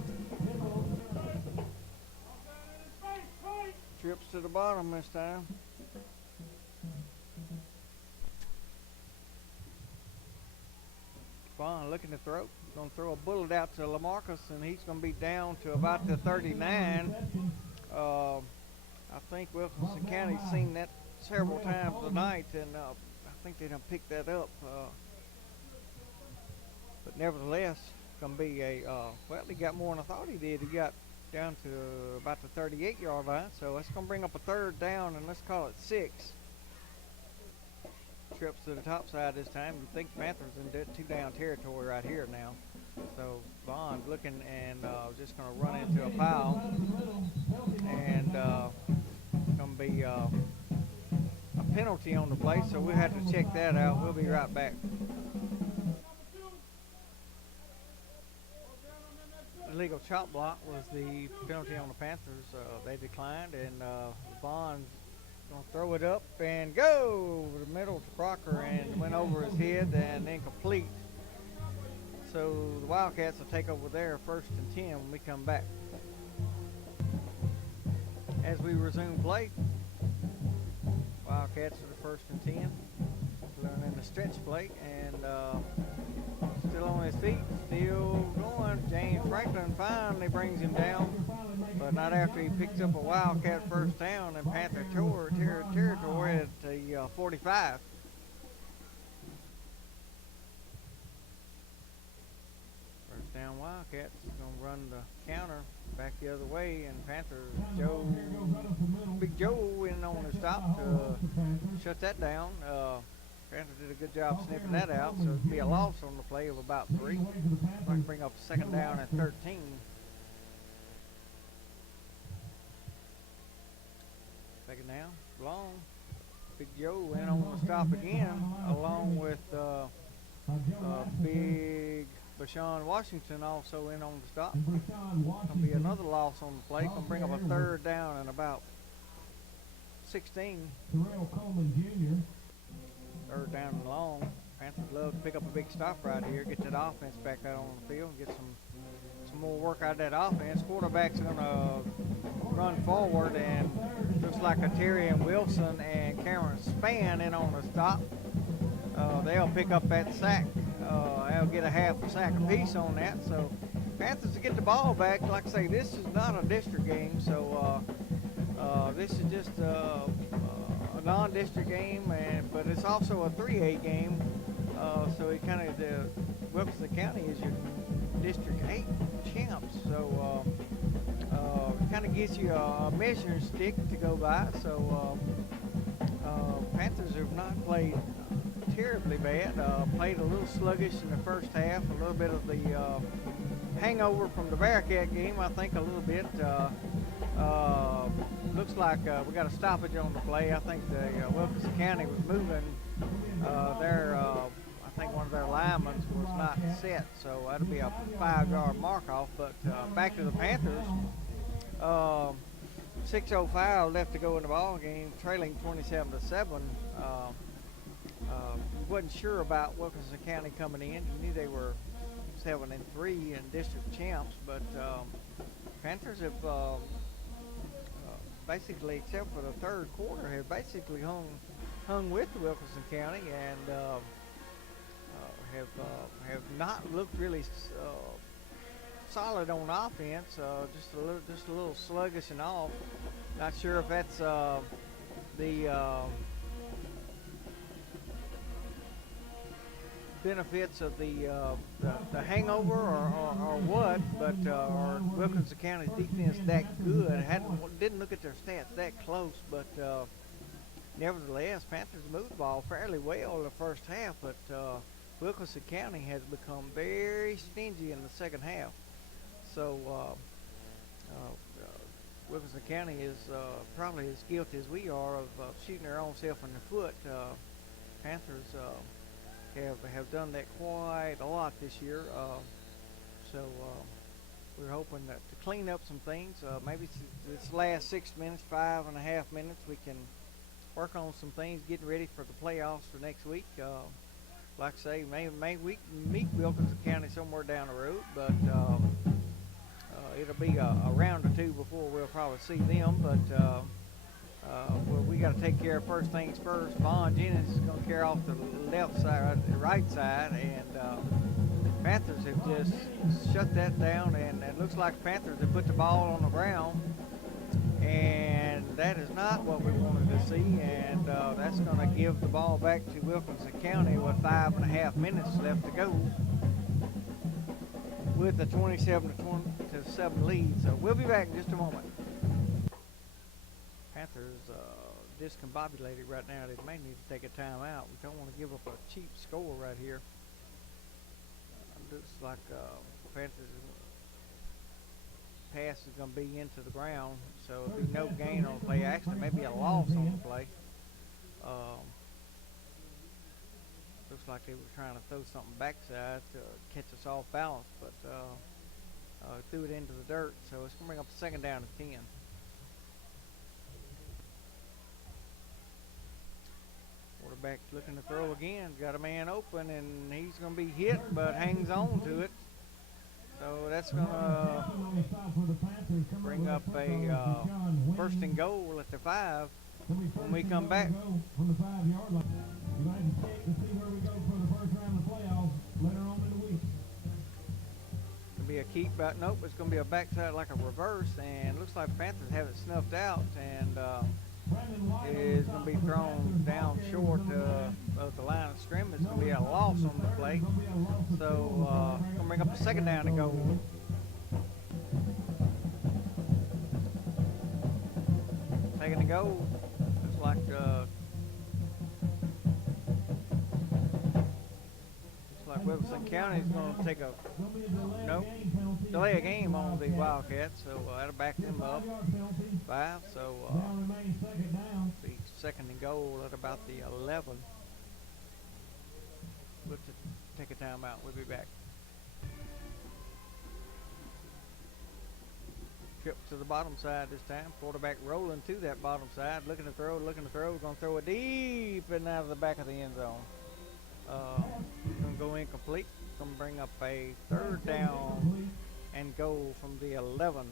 Trips to the bottom this time. Bond looking to throw. He's going to throw a bullet out to LaMarcus, and he's going to be down to about the 39. I think Wilkinson County's seen that several times tonight, and I think they done picked that up. But nevertheless, it's going to be a, well, he got more than I thought he did. He got down to about the 38-yard line, so that's going to bring up a third down, and let's call it 6. Trips to the top side this time. You think Panthers in 2-down territory right here now. So Bond looking and just going to run into a pile, and going to be a penalty on the play, so we'll have to check that out. We'll be right back. Illegal chop block was the penalty on the Panthers. They declined, and Bond's going to throw it up and go over the middle to Crocker, and went over his head and incomplete. So the Wildcats will take over there 1st and 10 when we come back. As we resume play, Wildcats are the 1st and 10. Learning the stretch play, and still on his feet, still going. James Franklin finally brings him down, but not after he picks up a Wildcat first down in Panther territory at the 45. First down Wildcats going to run the counter back the other way, and Panthers, Big Joe in on the stop to shut that down. Panthers did a good job sniffing that out, so it'll be a loss on the play of about 3. I can bring up a 2nd down at 13. Second down, long. Big Joe in on the stop again, along with Big Bashawn Washington also in on the stop. Going to be another loss on the play. Going to bring up a 3rd down and about 16. Terrell Coleman Jr. 3rd down and long. Panthers love to pick up a big stop right here, get that offense back out on the field, get some more work out of that offense. Quarterback's going to run forward, and looks like a Terry and Wilson and Cameron Spann in on the stop. They'll pick up that sack. They'll get a half a sack apiece on that. So Panthers to get the ball back. Like I say, this is not a district game, so this is just a non-district game, but it's also a 3A game. So it kind of Wilkinson County is your District 8 champs. So it kind of gives you a measuring stick to go by. So Panthers have not played terribly bad. Played a little sluggish in the first half. A little bit of the hangover from the Bearcat game, I think, a little bit. Looks like we got a stoppage on the play. I think the Wilkinson County was moving I think one of their linemen was not set, so that'll be a 5-yard mark off. But back to the Panthers. 6:05 left to go in the ball game, trailing 27-7. Wasn't sure about Wilkinson County coming in. You knew they were 7-3 and district champs, but Panthers have basically, except for the third quarter, have basically hung with Wilkinson County and have not looked really solid on offense. Just a little sluggish and off. Not sure if that's the benefits of the hangover or what, but Wilkinson County's defense that good. Didn't look at their stats that close, but nevertheless, Panthers moved the ball fairly well in the first half, but Wilkinson County has become very stingy in the second half. So Wilkinson County is probably as guilty as we are of shooting their own self in the foot. Panthers have done that quite a lot this year. So we're hoping that to clean up some things. Maybe this last 6 minutes, 5.5 minutes, we can work on some things, getting ready for the playoffs for next week. Like I say, maybe we can meet Wilkinson County somewhere down the road, but it'll be a round or two before we'll probably see them. But well, we got to take care of first things first. Vaughn Jennings is going to carry off the left side, the right side, and Panthers have just shut that down. And it looks like Panthers have put the ball on the ground, and that is not what we wanted to see. And that's going to give the ball back to Wilkinson County with 5.5 minutes left to go, with a 27-7 lead. So we'll be back in just a moment. Panthers discombobulated right now. They may need to take a timeout. We don't want to give up a cheap score right here. Looks like Panthers pass is going to be into the ground, so there'll be no gain on the play. Actually, maybe a loss on the play. Looks like they were trying to throw something backside to catch us off balance, but threw it into the dirt. So it's going to bring up a second down to 10. Quarterback's looking to throw again. Got a man open, and he's going to be hit, but hangs on to it. So that's going to bring up a first and goal at the 5 when we come back. It'll be a keep, but nope, it's going to be a backside like a reverse, and looks like Panthers have it snuffed out, and is going to be thrown down short of the line of scrimmage. It's going to be a loss on the play. So going to bring up a second down and go. Taking to go. Looks like Wilkinson County is going to take a delay a game on the Wildcats, so that'll back them up 5. So the second and goal at about the 11. We'll take a timeout. We'll be back. Trip to the bottom side this time. Quarterback rolling to that bottom side, looking to throw. Going to throw it deep and out of the back of the end zone. Going to go incomplete. Going to bring up a third down and goal from the 11.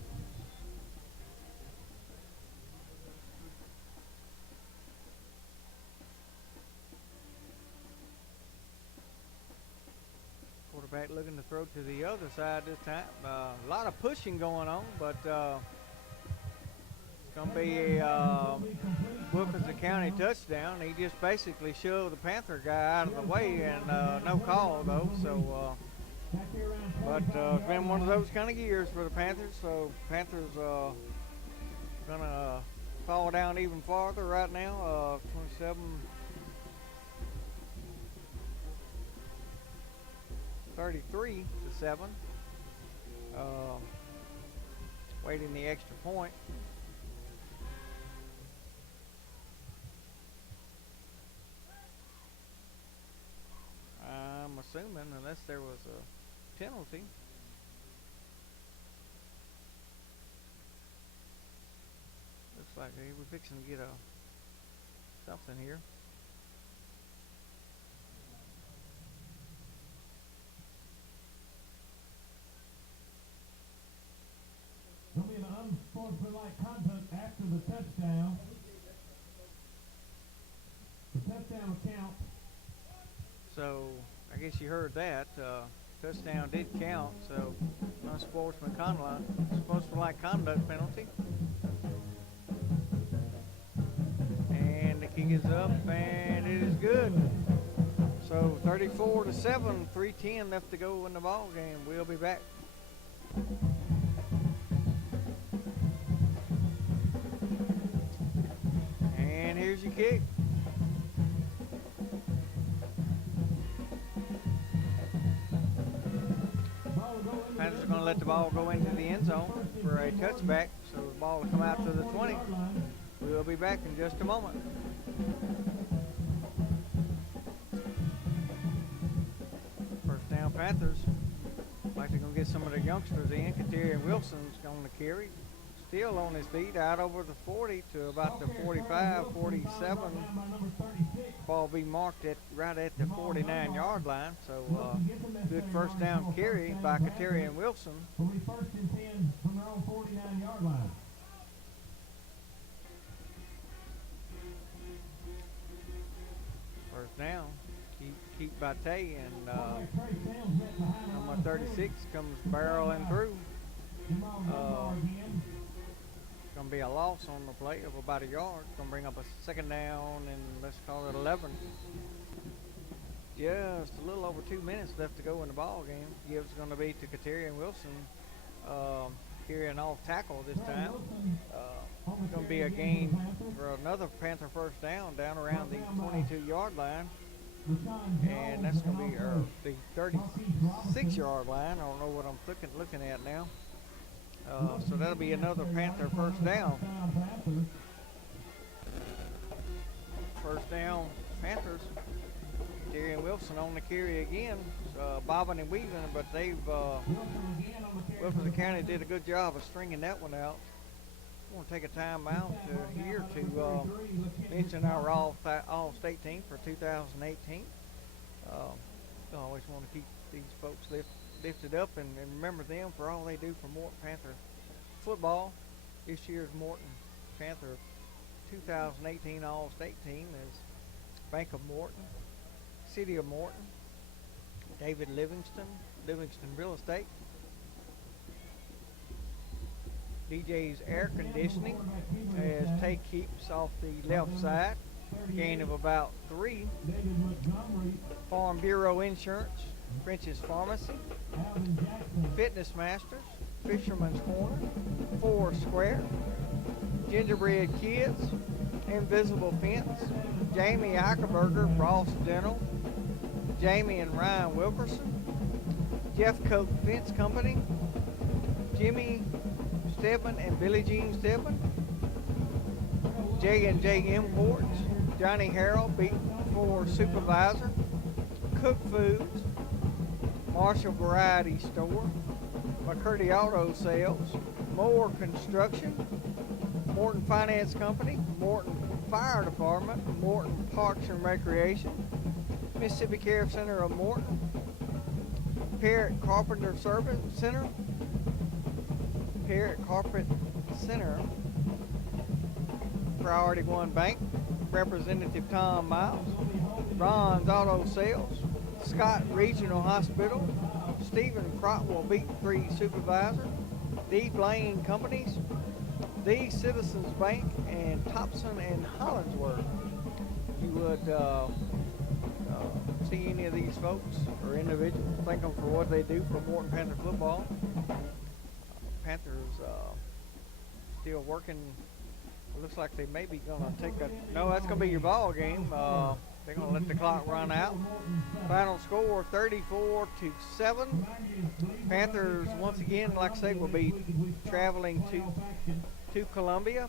Quarterback looking to throw to the other side this time. A lot of pushing going on, but it's going to be Wilkinson county touchdown. He just basically shoved the Panther guy out of the way, and no call though. So, but it's been one of those kind of years for the Panthers. So Panthers gonna fall down even farther right now. 33 to 7. Waiting the extra point. I'm assuming, unless there was a penalty. Looks like we're fixing to get something here. There'll be an unsportsmanlike conduct after the touchdown. The touchdown will count. So I guess you heard that. Touchdown did count. So unsportsmanlike conduct penalty. And the kick is up, and it is good. So 34 to 7, 3:10 left to go in the ball game. We'll be back. And here's your kick. Panthers are going to let the ball go into the end zone for a touchback, so the ball will come out to the 20. We'll be back in just a moment. First down, Panthers. Like they're going to get some of the youngsters in. Katerian Wilson's going to carry. Still on his feet, out over the 40 to about the 45, 47. Ball be marked right at the 49-yard line. So good first down carry by Katerian Wilson. Will be first and 10 from their own 49-yard line. First down, keep Bate, and number 36 comes barreling through. Going to be a loss on the play of about a yard. Going to bring up a second down, and let's call it 11. Just a little over 2 minutes left to go in the ball game. Gibbs going to be to Katerian Wilson, carrying off tackle this time. It's going to be a gain for another Panther first down around the 22-yard line. And that's going to be the 36-yard line. I don't know what I'm looking at now. So that'll be another Panther first down. First down, Panthers. Katerian Wilson on the carry again, bobbing and weaving, but Wilkinson County did a good job of stringing that one out. I want to take a time out here to mention our all-state team for 2018. I always want to keep these folks lifted up and remember them for all they do for Morton Panther football. This year's Morton Panther 2018 All-State team is Bank of Morton, City of Morton, David Livingston Real Estate, DJ's Air Conditioning, as Tay keeps off the left side, gain of about 3. Farm Bureau Insurance, French's Pharmacy, Fitness Masters, Fisherman's Corner, 4 Square, Gingerbread Kids, Invisible Fence, Jamie Eichelberger, Frost Dental, Jamie and Ryan Wilkerson, Jeff Coke Fence Company, Jimmy Stedman and Billie Jean Stedman, J&J Imports, Johnny Harrell, Beat4 Supervisor, Cook Foods, Marshall Variety Store, McCurdy Auto Sales, Moore Construction, Morton Finance Company, Morton Fire Department, Morton Parks and Recreation, Mississippi Care Center of Morton, Parrott Carpenter Service Center, Parrott Carpet Center, Priority One Bank, Representative Tom Miles, Ron's Auto Sales, Scott Regional Hospital, Stephen Crotwell Beat 3 Supervisor, D. Blaine Companies, the Citizens Bank and Thompson and Hollingsworth. You would see any of these folks or individuals, thank them for what they do for Morton Panther football. Panthers still working. It looks like they may be going to take a, no, that's going to be your ball game. They're going to let the clock run out. Final score 34-7. Panthers, once again, like I say, will be traveling to Columbia.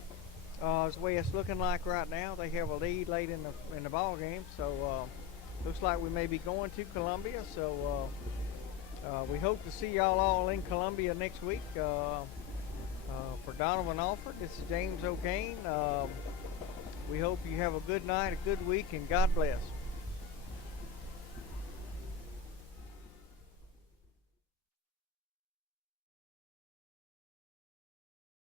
Is the way it's looking like right now. They have a lead late in the ball game, so looks like we may be going to Columbia. So we hope to see y'all all in Columbia next week. For Donovan Alford, this is James O'Kane. We hope you have a good night, a good week, and God bless.